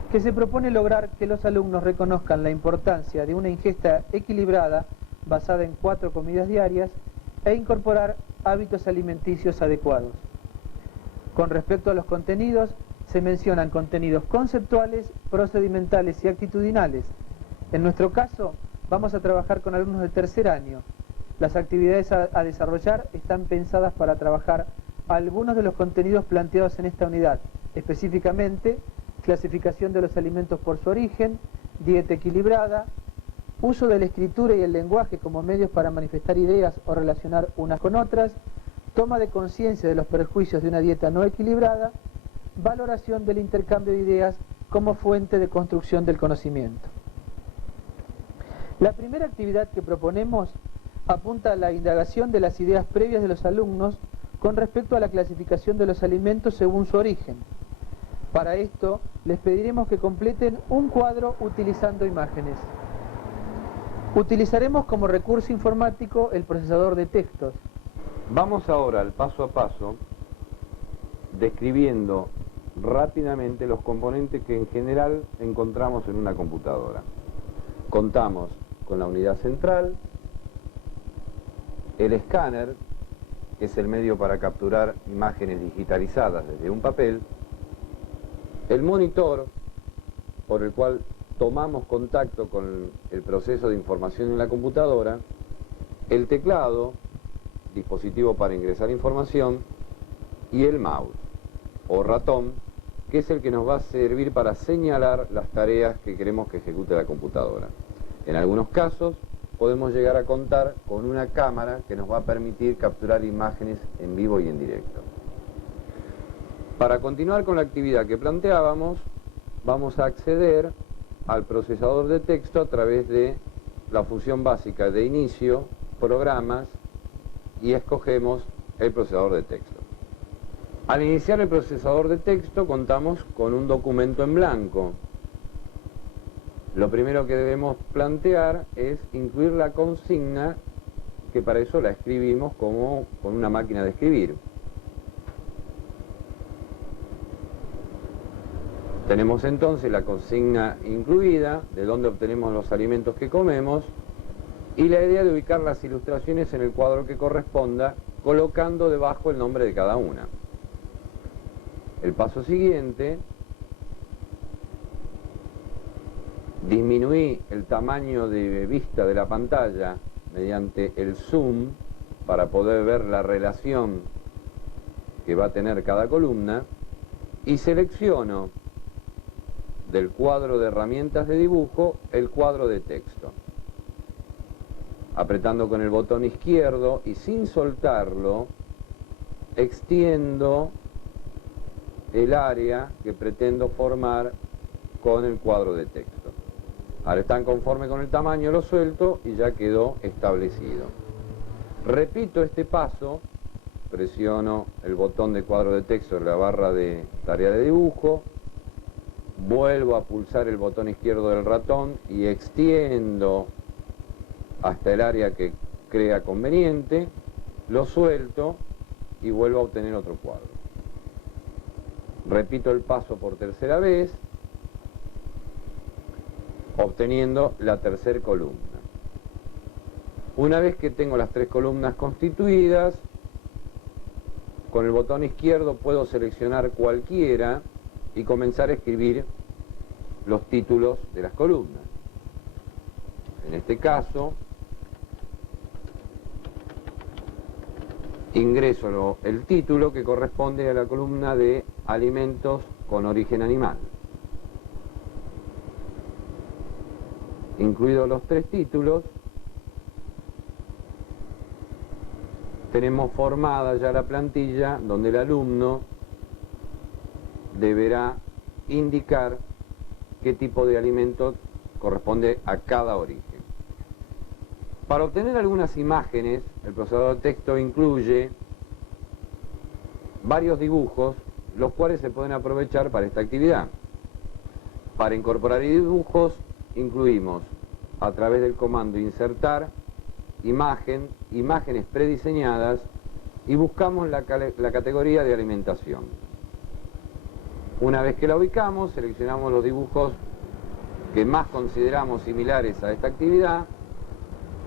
que se propone lograr que los alumnos reconozcan la importancia de una ingesta equilibrada basada en 4 comidas diarias e incorporar hábitos alimenticios adecuados. Con respecto a los contenidos, se mencionan contenidos conceptuales, procedimentales y actitudinales. En nuestro caso, vamos a trabajar con alumnos de tercer año. Las actividades a desarrollar están pensadas para trabajar algunos de los contenidos planteados en esta unidad, específicamente clasificación de los alimentos por su origen, dieta equilibrada, uso de la escritura y el lenguaje como medios para manifestar ideas o relacionar unas con otras, toma de conciencia de los perjuicios de una dieta no equilibrada, valoración del intercambio de ideas como fuente de construcción del conocimiento. La primera actividad que proponemos apunta a la indagación de las ideas previas de los alumnos con respecto a la clasificación de los alimentos según su origen. Para esto, les pediremos que completen un cuadro utilizando imágenes. Utilizaremos como recurso informático el procesador de textos. Vamos ahora al paso a paso, describiendo rápidamente los componentes que en general encontramos en una computadora. Contamos con la unidad central, el escáner, que es el medio para capturar imágenes digitalizadas desde un papel, el monitor, por el cual tomamos contacto con el proceso de información en la computadora, el teclado, dispositivo para ingresar información, y el mouse, o ratón, que es el que nos va a servir para señalar las tareas que queremos que ejecute la computadora. En algunos casos podemos llegar a contar con una cámara que nos va a permitir capturar imágenes en vivo y en directo. Para continuar con la actividad que planteábamos, vamos a acceder al procesador de texto a través de la función básica de inicio, programas, y escogemos el procesador de texto. Al iniciar el procesador de texto contamos con un documento en blanco. Lo primero que debemos plantear es incluir la consigna, que para eso la escribimos como con una máquina de escribir. Tenemos entonces la consigna incluida, de dónde obtenemos los alimentos que comemos, y la idea de ubicar las ilustraciones en el cuadro que corresponda, colocando debajo el nombre de cada una. El paso siguiente, disminuí el tamaño de vista de la pantalla mediante el zoom para poder ver la relación que va a tener cada columna y selecciono del cuadro de herramientas de dibujo el cuadro de texto. Apretando con el botón izquierdo y sin soltarlo, extiendo el área que pretendo formar con el cuadro de texto. Ahora están conforme con el tamaño, lo suelto y ya quedó establecido. Repito este paso, presiono el botón de cuadro de texto en la barra de tarea de dibujo, vuelvo a pulsar el botón izquierdo del ratón y extiendo hasta el área que crea conveniente, lo suelto y vuelvo a obtener otro cuadro. Repito el paso por tercera vez, obteniendo la tercera columna. Una vez que tengo las 3 columnas constituidas, con el botón izquierdo puedo seleccionar cualquiera y comenzar a escribir los títulos de las columnas. En este caso, ingreso el título que corresponde a la columna de alimentos con origen animal. Incluidos los 3 títulos, tenemos formada ya la plantilla donde el alumno deberá indicar qué tipo de alimento corresponde a cada origen. Para obtener algunas imágenes, el procesador de texto incluye varios dibujos, los cuales se pueden aprovechar para esta actividad. Para incorporar dibujos, incluimos a través del comando insertar, imagen, imágenes prediseñadas y buscamos la categoría de alimentación. Una vez que la ubicamos, seleccionamos los dibujos que más consideramos similares a esta actividad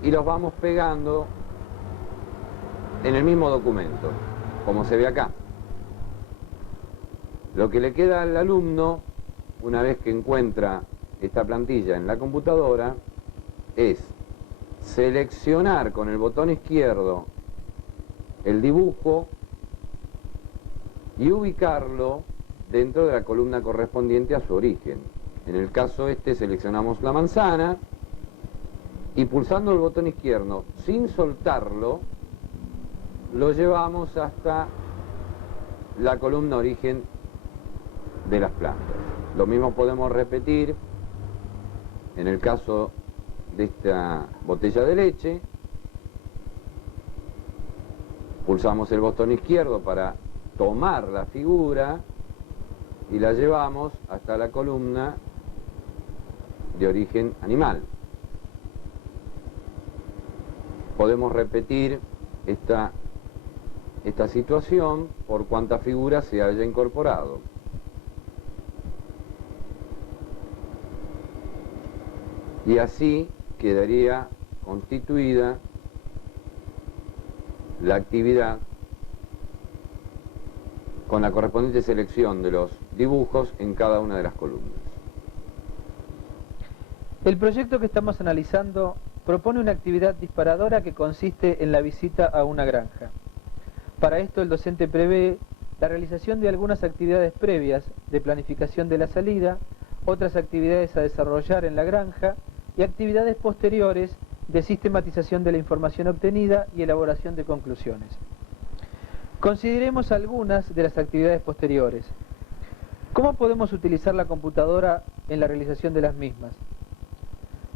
y los vamos pegando en el mismo documento, como se ve acá. Lo que le queda al alumno, una vez que encuentra esta plantilla en la computadora, es seleccionar con el botón izquierdo el dibujo y ubicarlo dentro de la columna correspondiente a su origen. En el caso este seleccionamos la manzana y pulsando el botón izquierdo sin soltarlo lo llevamos hasta la columna origen de las plantas. Lo mismo podemos repetir en el caso de esta botella de leche. Pulsamos el botón izquierdo para tomar la figura y la llevamos hasta la columna de origen animal. Podemos repetir esta situación por cuanta figura se haya incorporado. Y así quedaría constituida la actividad con la correspondiente selección de los dibujos en cada una de las columnas. El proyecto que estamos analizando propone una actividad disparadora que consiste en la visita a una granja. Para esto el docente prevé la realización de algunas actividades previas de planificación de la salida, otras actividades a desarrollar en la granja y actividades posteriores de sistematización de la información obtenida y elaboración de conclusiones. Consideremos algunas de las actividades posteriores. ¿Cómo podemos utilizar la computadora en la realización de las mismas?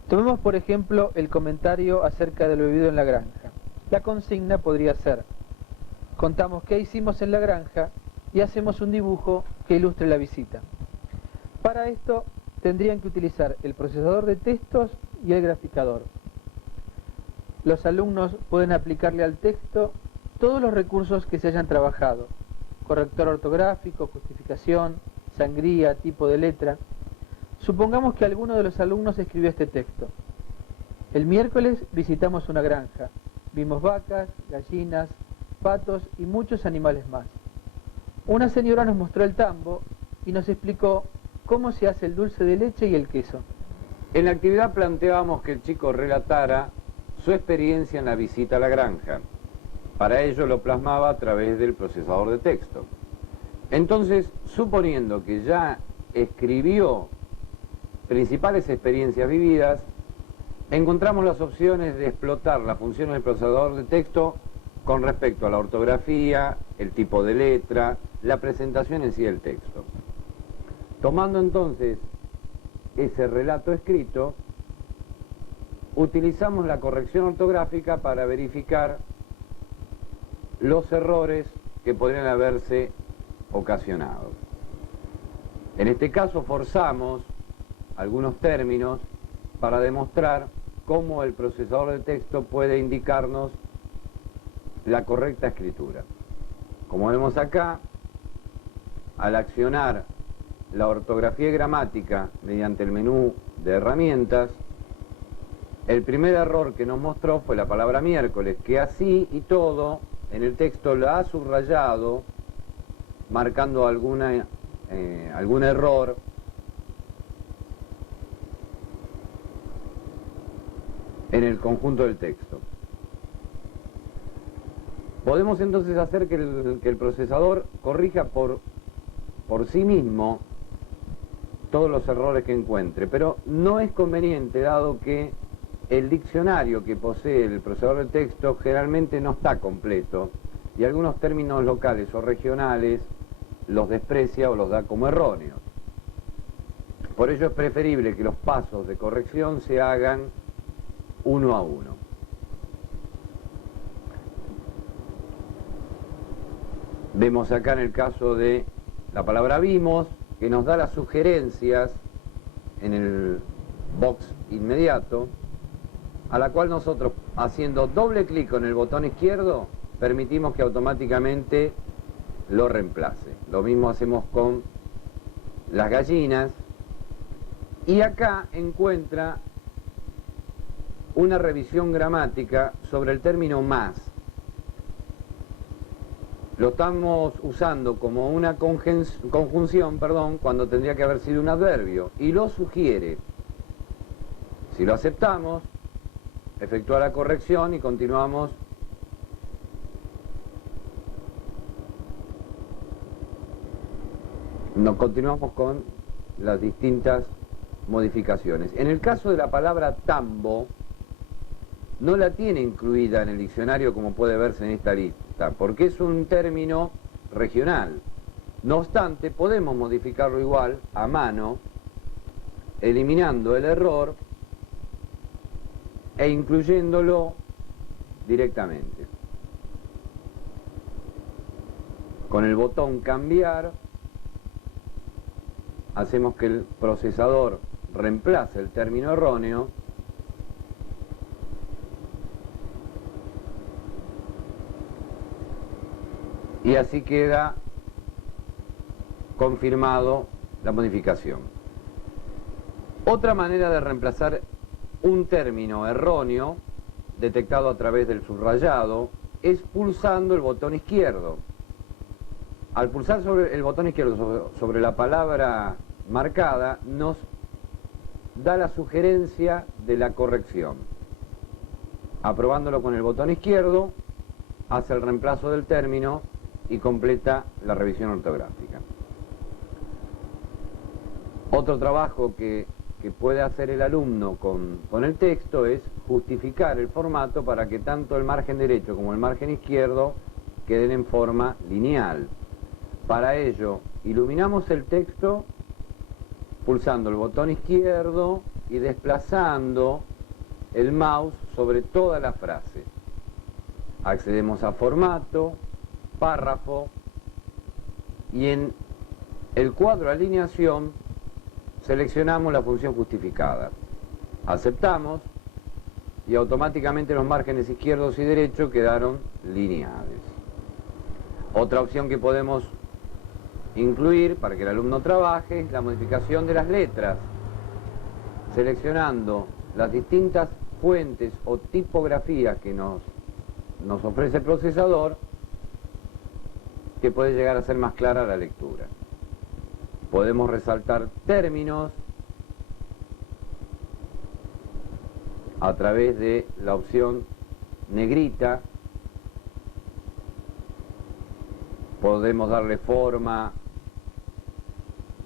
Tomemos por ejemplo el comentario acerca de lo vivido en la granja. La consigna podría ser: contamos qué hicimos en la granja y hacemos un dibujo que ilustre la visita. Para esto tendrían que utilizar el procesador de textos y el graficador. Los alumnos pueden aplicarle al texto todos los recursos que se hayan trabajado: corrector ortográfico, justificación, sangría, tipo de letra. Supongamos que alguno de los alumnos escribió este texto: el miércoles visitamos una granja, vimos vacas, gallinas, patos y muchos animales más. Una señora nos mostró el tambo y nos explicó cómo se hace el dulce de leche y el queso. En la actividad planteábamos que el chico relatara su experiencia en la visita a la granja. Para ello lo plasmaba a través del procesador de texto. Entonces, suponiendo que ya escribió principales experiencias vividas, encontramos las opciones de explotar las funciones del procesador de texto con respecto a la ortografía, el tipo de letra, la presentación en sí del texto. Tomando entonces ese relato escrito, utilizamos la corrección ortográfica para verificar los errores que podrían haberse ocasionado. En este caso forzamos algunos términos para demostrar cómo el procesador de texto puede indicarnos la correcta escritura. Como vemos acá, al accionar la ortografía y gramática mediante el menú de herramientas, el primer error que nos mostró fue la palabra miércoles, que así y todo en el texto la ha subrayado, marcando algún error en el conjunto del texto. Podemos entonces hacer que el procesador corrija por sí mismo todos los errores que encuentre, pero no es conveniente, dado que el diccionario que posee el procesador de texto generalmente no está completo y algunos términos locales o regionales los desprecia o los da como erróneos. Por ello es preferible que los pasos de corrección se hagan uno a uno. Vemos acá en el caso de la palabra vimos, que nos da las sugerencias en el box inmediato, a la cual nosotros, haciendo doble clic con el botón izquierdo, permitimos que automáticamente lo reemplace. Lo mismo hacemos con las gallinas, y acá encuentra una revisión gramática sobre el término más. Lo estamos usando como una conjunción, cuando tendría que haber sido un adverbio, y lo sugiere. Si lo aceptamos, efectúa la corrección y continuamos con las distintas modificaciones. En el caso de la palabra tambo, no la tiene incluida en el diccionario como puede verse en esta lista, porque es un término regional. No obstante, podemos modificarlo igual a mano, eliminando el error e incluyéndolo directamente. Con el botón cambiar, hacemos que el procesador reemplace el término erróneo y así queda confirmado la modificación. Otra manera de reemplazar un término erróneo detectado a través del subrayado es pulsando el botón izquierdo. Al pulsar sobre el botón izquierdo sobre la palabra marcada, nos da la sugerencia de la corrección. Aprobándolo con el botón izquierdo, hace el reemplazo del término y completa la revisión ortográfica. Otro trabajo que puede hacer el alumno con el texto es justificar el formato para que tanto el margen derecho como el margen izquierdo queden en forma lineal. Para ello, iluminamos el texto pulsando el botón izquierdo y desplazando el mouse sobre toda la frase. Accedemos a formato, párrafo, y en el cuadro alineación seleccionamos la función justificada. Aceptamos y automáticamente los márgenes izquierdos y derechos quedaron lineales. Otra opción que podemos incluir para que el alumno trabaje es la modificación de las letras, seleccionando las distintas fuentes o tipografías que nos ofrece el procesador, que puede llegar a ser más clara la lectura. Podemos resaltar términos a través de la opción negrita Podemos darle forma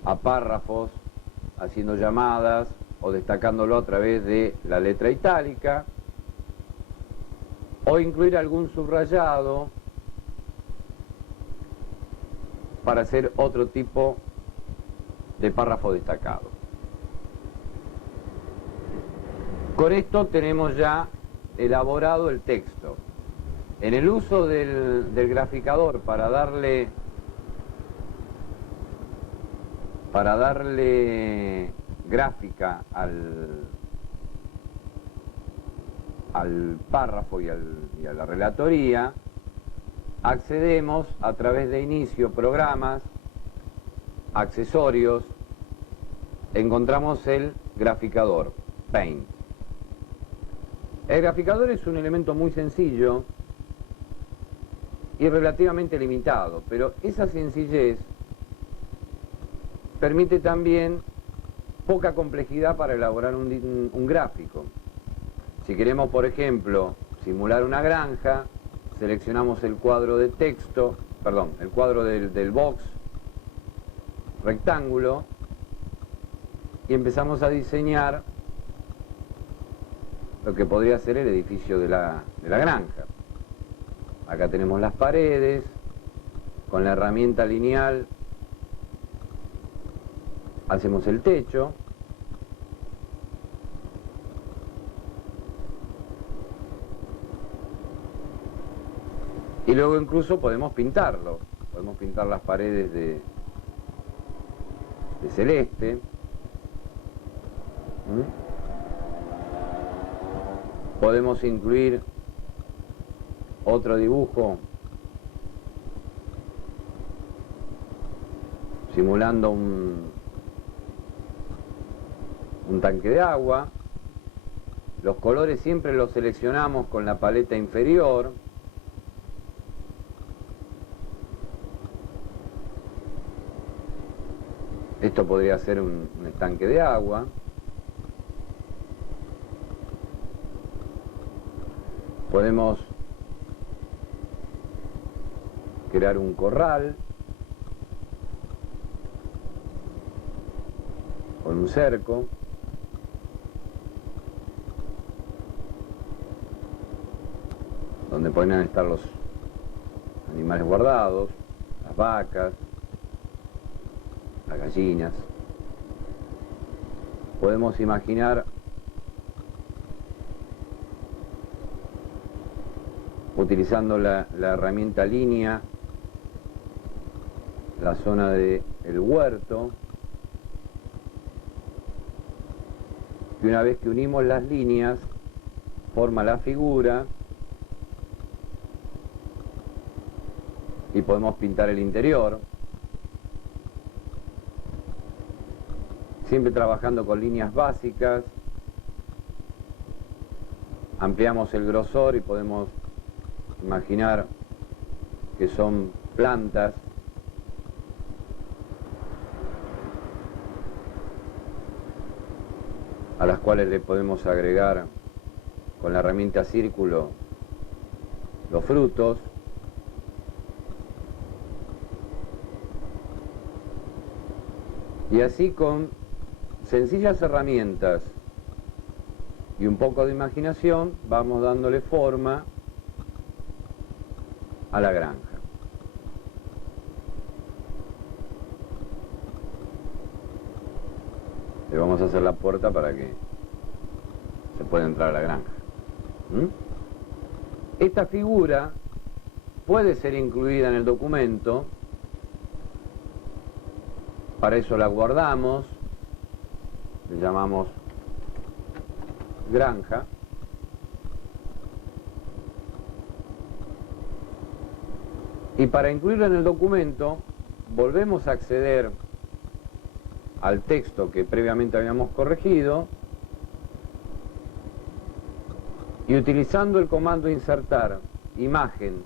a párrafos haciendo llamadas o destacándolo a través de la letra itálica, o incluir algún subrayado para hacer otro tipo de párrafo destacado. Con esto tenemos ya elaborado el texto. En el uso del graficador para darle gráfica al párrafo y a la relatoría, accedemos a través de inicio, programas, accesorios, encontramos el graficador, Paint. El graficador es un elemento muy sencillo y relativamente limitado, pero esa sencillez permite también poca complejidad para elaborar un gráfico. Si queremos, por ejemplo, simular una granja, seleccionamos el cuadro de texto, perdón, el cuadro del box rectángulo y empezamos a diseñar lo que podría ser el edificio de la granja. Acá tenemos las paredes, con la herramienta lineal hacemos el techo, y luego incluso podemos pintarlo, podemos pintar las paredes de celeste. Podemos incluir otro dibujo simulando un tanque de agua. Los colores siempre los seleccionamos con la paleta inferior. Esto podría ser un estanque de agua. Podemos crear un corral con un cerco. Donde pueden estar los animales guardados, las vacas, las gallinas. Podemos imaginar utilizando la herramienta línea la zona del huerto, y una vez que unimos las líneas forma la figura y podemos pintar el interior, siempre trabajando con líneas básicas. Ampliamos el grosor y podemos imaginar que son plantas a las cuales le podemos agregar con la herramienta círculo los frutos. Y así, con sencillas herramientas y un poco de imaginación, vamos dándole forma a la granja. Le vamos a hacer la puerta para que se pueda entrar a la granja. Esta figura puede ser incluida en el documento. Para eso la guardamos, le llamamos granja. Y para incluirla en el documento, volvemos a acceder al texto que previamente habíamos corregido y, utilizando el comando insertar imagen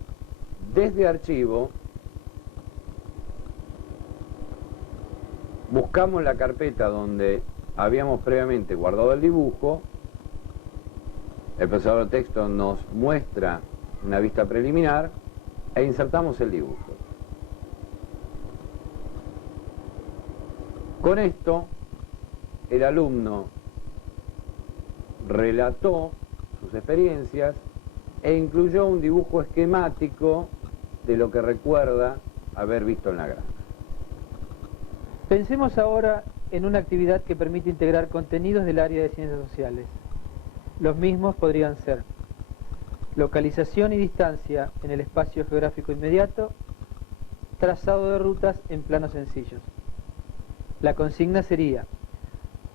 desde archivo, buscamos la carpeta donde habíamos previamente guardado el dibujo. El procesador de texto nos muestra una vista preliminar e insertamos el dibujo. Con esto, el alumno relató sus experiencias e incluyó un dibujo esquemático de lo que recuerda haber visto en la granja. Pensemos ahora en una actividad que permite integrar contenidos del área de ciencias sociales. Los mismos podrían ser localización y distancia en el espacio geográfico inmediato, trazado de rutas en planos sencillos. La consigna sería: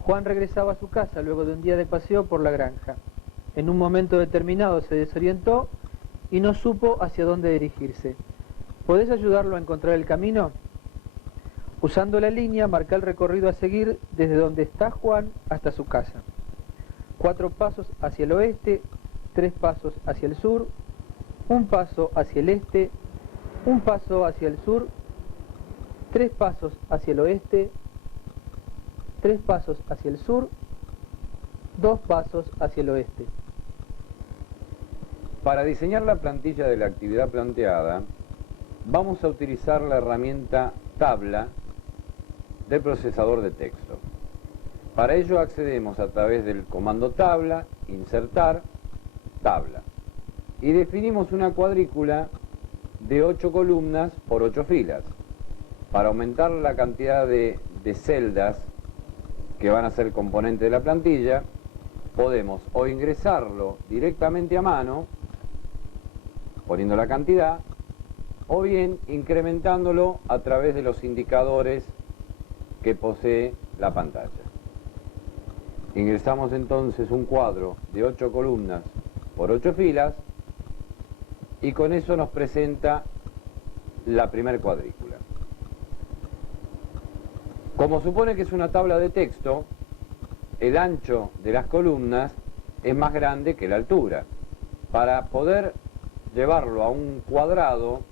Juan regresaba a su casa luego de un día de paseo por la granja. En un momento determinado se desorientó y no supo hacia dónde dirigirse. ¿Podés ayudarlo a encontrar el camino? Usando la línea, marca el recorrido a seguir desde donde está Juan hasta su casa. 4 pasos hacia el oeste, 3 pasos hacia el sur, 1 paso hacia el este, 1 paso hacia el sur, 3 pasos hacia el oeste, 3 pasos hacia el sur, 2 pasos hacia el oeste. Para diseñar la plantilla de la actividad planteada, vamos a utilizar la herramienta tabla del procesador de texto. Para ello accedemos a través del comando tabla, insertar, tabla, y definimos una cuadrícula de 8 columnas por 8 filas. Para aumentar la cantidad de celdas que van a ser componente de la plantilla, podemos o ingresarlo directamente a mano, poniendo la cantidad, o bien incrementándolo a través de los indicadores que posee la pantalla. Ingresamos entonces un cuadro de 8 columnas por 8 filas y con eso nos presenta la primer cuadrícula. Como supone que es una tabla de texto, el ancho de las columnas es más grande que la altura. Para poder llevarlo a un cuadrado,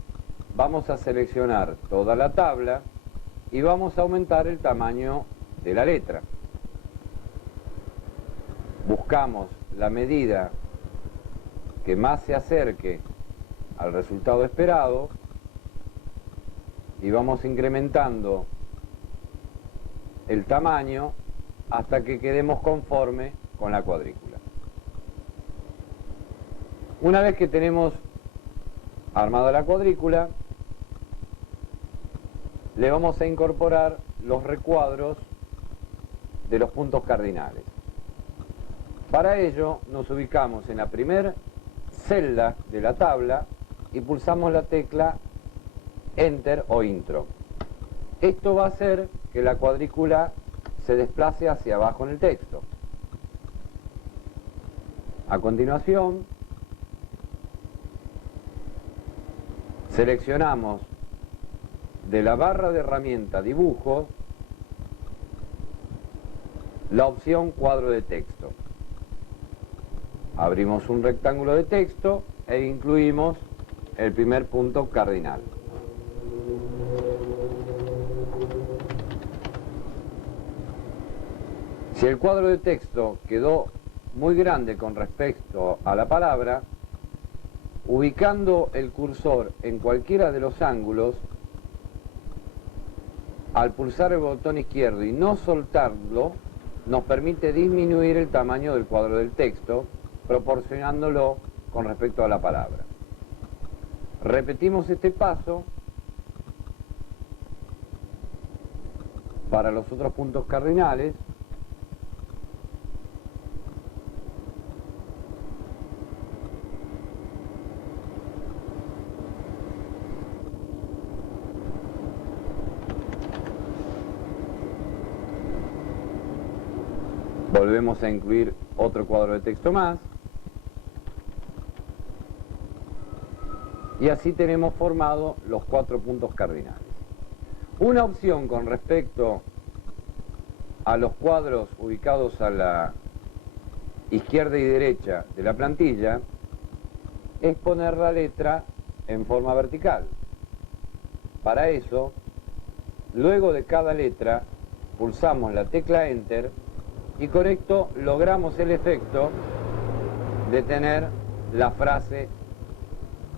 vamos a seleccionar toda la tabla y vamos a aumentar el tamaño de la letra. Buscamos la medida que más se acerque al resultado esperado y vamos incrementando el tamaño hasta que quedemos conforme con la cuadrícula. Una vez que tenemos armada la cuadrícula, le vamos a incorporar los recuadros de los puntos cardinales. Para ello nos ubicamos en la primera celda de la tabla y pulsamos la tecla Enter o Intro. Esto va a hacer que la cuadrícula se desplace hacia abajo en el texto. A continuación, seleccionamos de la barra de herramienta Dibujos la opción Cuadro de texto. Abrimos un rectángulo de texto e incluimos el primer punto cardinal. Si el cuadro de texto quedó muy grande con respecto a la palabra, ubicando el cursor en cualquiera de los ángulos, al pulsar el botón izquierdo y no soltarlo, nos permite disminuir el tamaño del cuadro del texto, proporcionándolo con respecto a la palabra. Repetimos este paso para los otros puntos cardinales. Volvemos a incluir otro cuadro de texto más. Y así tenemos formado los 4 puntos cardinales. Una opción con respecto a los cuadros ubicados a la izquierda y derecha de la plantilla es poner la letra en forma vertical. Para eso, luego de cada letra, pulsamos la tecla Enter y con esto logramos el efecto de tener la frase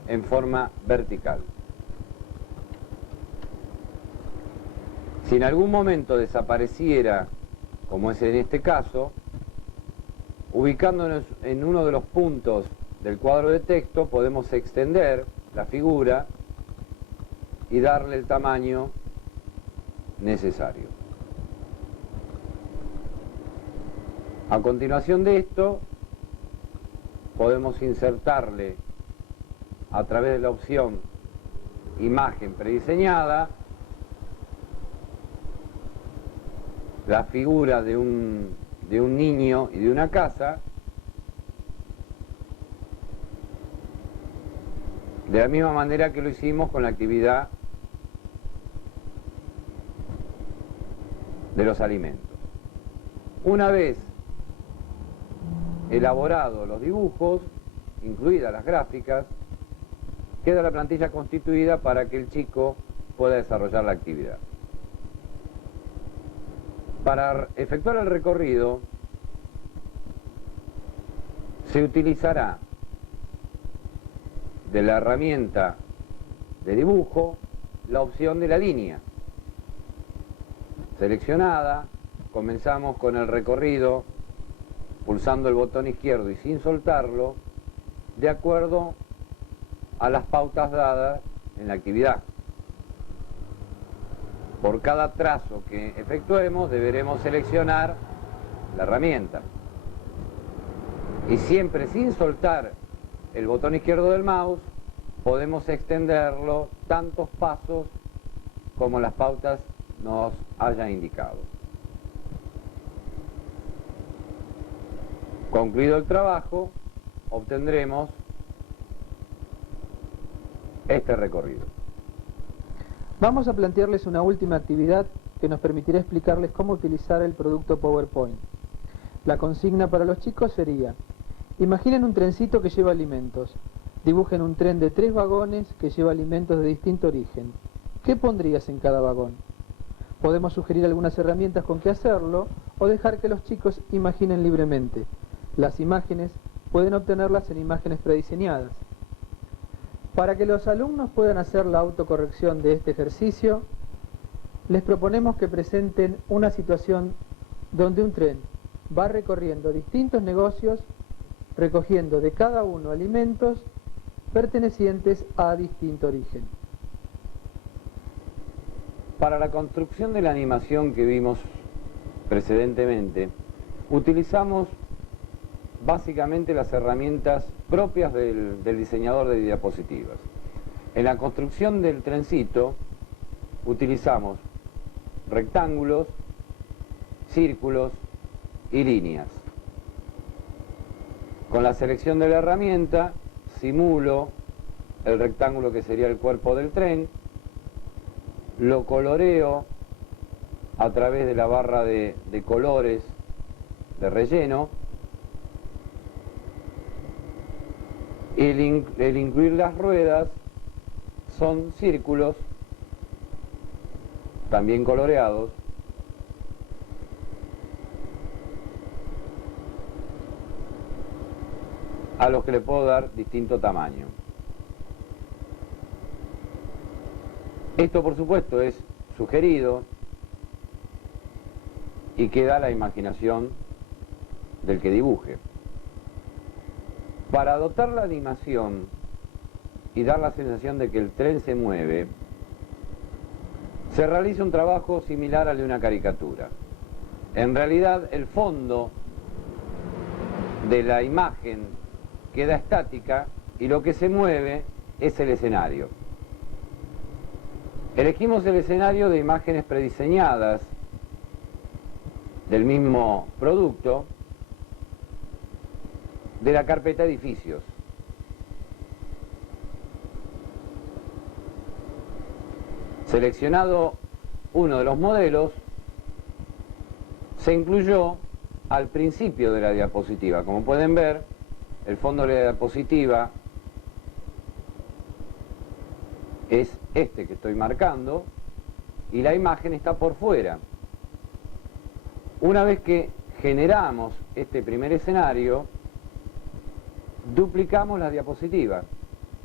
en forma vertical. Si en algún momento desapareciera, como es en este caso, ubicándonos en uno de los puntos del cuadro de texto, podemos extender la figura y darle el tamaño necesario. A continuación de esto, podemos insertarle a través de la opción imagen prediseñada la figura de un niño y de una casa, de la misma manera que lo hicimos con la actividad de los alimentos. Una vez elaborados los dibujos, incluidas las gráficas, queda la plantilla constituida para que el chico pueda desarrollar la actividad. Para efectuar el recorrido, se utilizará de la herramienta de dibujo la opción de la línea. Seleccionada, comenzamos con el recorrido pulsando el botón izquierdo y sin soltarlo, de acuerdo a las pautas dadas en la actividad. Por cada trazo que efectuemos deberemos seleccionar la herramienta. Y siempre sin soltar el botón izquierdo del mouse, podemos extenderlo tantos pasos como las pautas nos hayan indicado. Concluido el trabajo, obtendremos este recorrido. Vamos a plantearles una última actividad que nos permitirá explicarles cómo utilizar el producto PowerPoint. La consigna para los chicos sería: imaginen un trencito que lleva alimentos. Dibujen un tren de 3 vagones que lleva alimentos de distinto origen. ¿Qué pondrías en cada vagón? Podemos sugerir algunas herramientas con que hacerlo o dejar que los chicos imaginen libremente. Las imágenes pueden obtenerlas en imágenes prediseñadas. Para que los alumnos puedan hacer la autocorrección de este ejercicio, les proponemos que presenten una situación donde un tren va recorriendo distintos negocios, recogiendo de cada uno alimentos pertenecientes a distinto origen. Para la construcción de la animación que vimos precedentemente, utilizamos básicamente las herramientas propias del diseñador de diapositivas. En la construcción del trencito utilizamos rectángulos, círculos y líneas. Con la selección de la herramienta simulo el rectángulo que sería el cuerpo del tren, lo coloreo a través de la barra de colores de relleno. El incluir las ruedas son círculos también coloreados, a los que le puedo dar distinto tamaño. Esto, por supuesto, es sugerido y queda a la imaginación del que dibuje. Para dotar la animación y dar la sensación de que el tren se mueve, se realiza un trabajo similar al de una caricatura. En realidad, el fondo de la imagen queda estática y lo que se mueve es el escenario. Elegimos el escenario de imágenes prediseñadas del mismo producto de la carpeta edificios. Seleccionado uno de los modelos, se incluyó al principio de la diapositiva. Como pueden ver, el fondo de la diapositiva es este que estoy marcando y la imagen está por fuera. Una vez que generamos este primer escenario, duplicamos la diapositiva,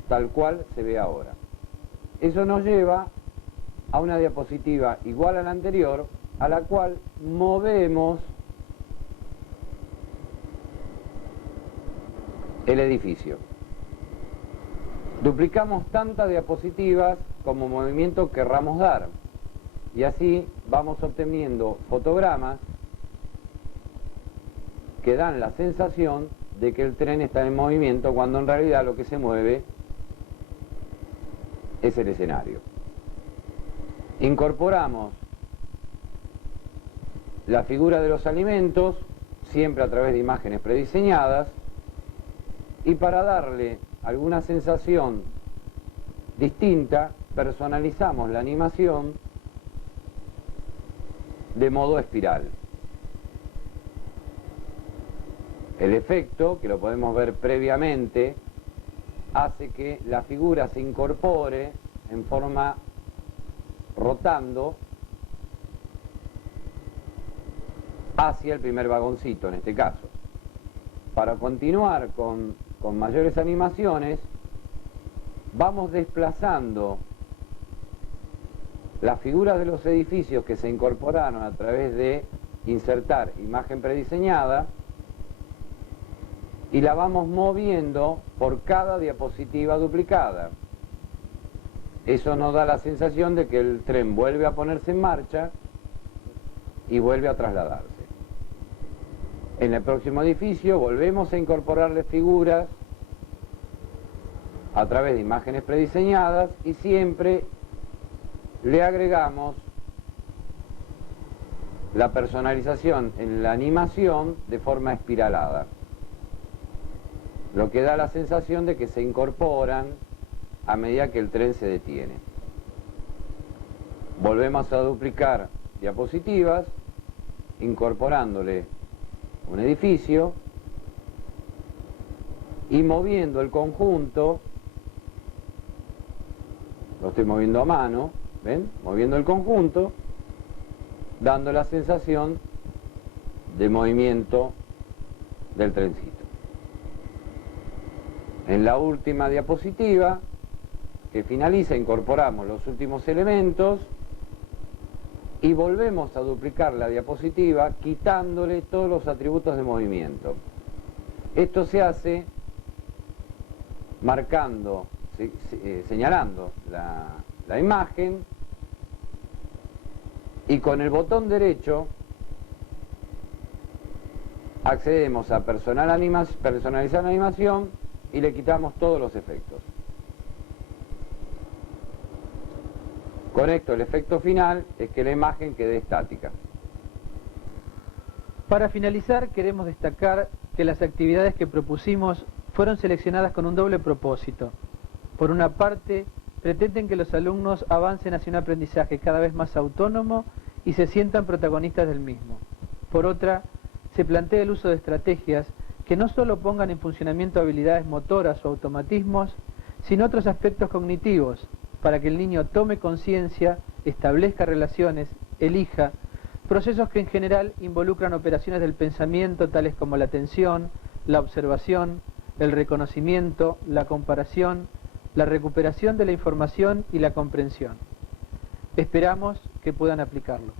tal cual se ve ahora. Eso nos lleva a una diapositiva igual a la anterior, a la cual movemos el edificio. Duplicamos tantas diapositivas como movimiento querramos dar, y así vamos obteniendo fotogramas que dan la sensación de que el tren está en movimiento, cuando en realidad lo que se mueve es el escenario. Incorporamos la figura de los alimentos, siempre a través de imágenes prediseñadas, y para darle alguna sensación distinta, personalizamos la animación de modo espiral. El efecto, que lo podemos ver previamente, hace que la figura se incorpore en forma rotando hacia el primer vagoncito, en este caso. Para continuar con mayores animaciones, vamos desplazando las figuras de los edificios que se incorporaron a través de insertar imagen prediseñada, y la vamos moviendo por cada diapositiva duplicada. Eso nos da la sensación de que el tren vuelve a ponerse en marcha y vuelve a trasladarse. En el próximo edificio volvemos a incorporarle figuras a través de imágenes prediseñadas, y siempre le agregamos la personalización en la animación de forma espiralada, lo que da la sensación de que se incorporan a medida que el tren se detiene. Volvemos a duplicar diapositivas, incorporándole un edificio y moviendo el conjunto. Lo estoy moviendo a mano, ¿ven? Moviendo el conjunto, dando la sensación de movimiento del trencito. En la última diapositiva, que finaliza, incorporamos los últimos elementos y volvemos a duplicar la diapositiva quitándole todos los atributos de movimiento. Esto se hace marcando, señalando la imagen, y con el botón derecho accedemos a personalizar la animación y le quitamos todos los efectos. Con esto el efecto final es que la imagen quede estática. Para finalizar, queremos destacar que las actividades que propusimos fueron seleccionadas con un doble propósito. Por una parte, pretenden que los alumnos avancen hacia un aprendizaje cada vez más autónomo y se sientan protagonistas del mismo. Por otra, se plantea el uso de estrategias que no solo pongan en funcionamiento habilidades motoras o automatismos, sino otros aspectos cognitivos, para que el niño tome conciencia, establezca relaciones, elija, procesos que en general involucran operaciones del pensamiento tales como la atención, la observación, el reconocimiento, la comparación, la recuperación de la información y la comprensión. Esperamos que puedan aplicarlo.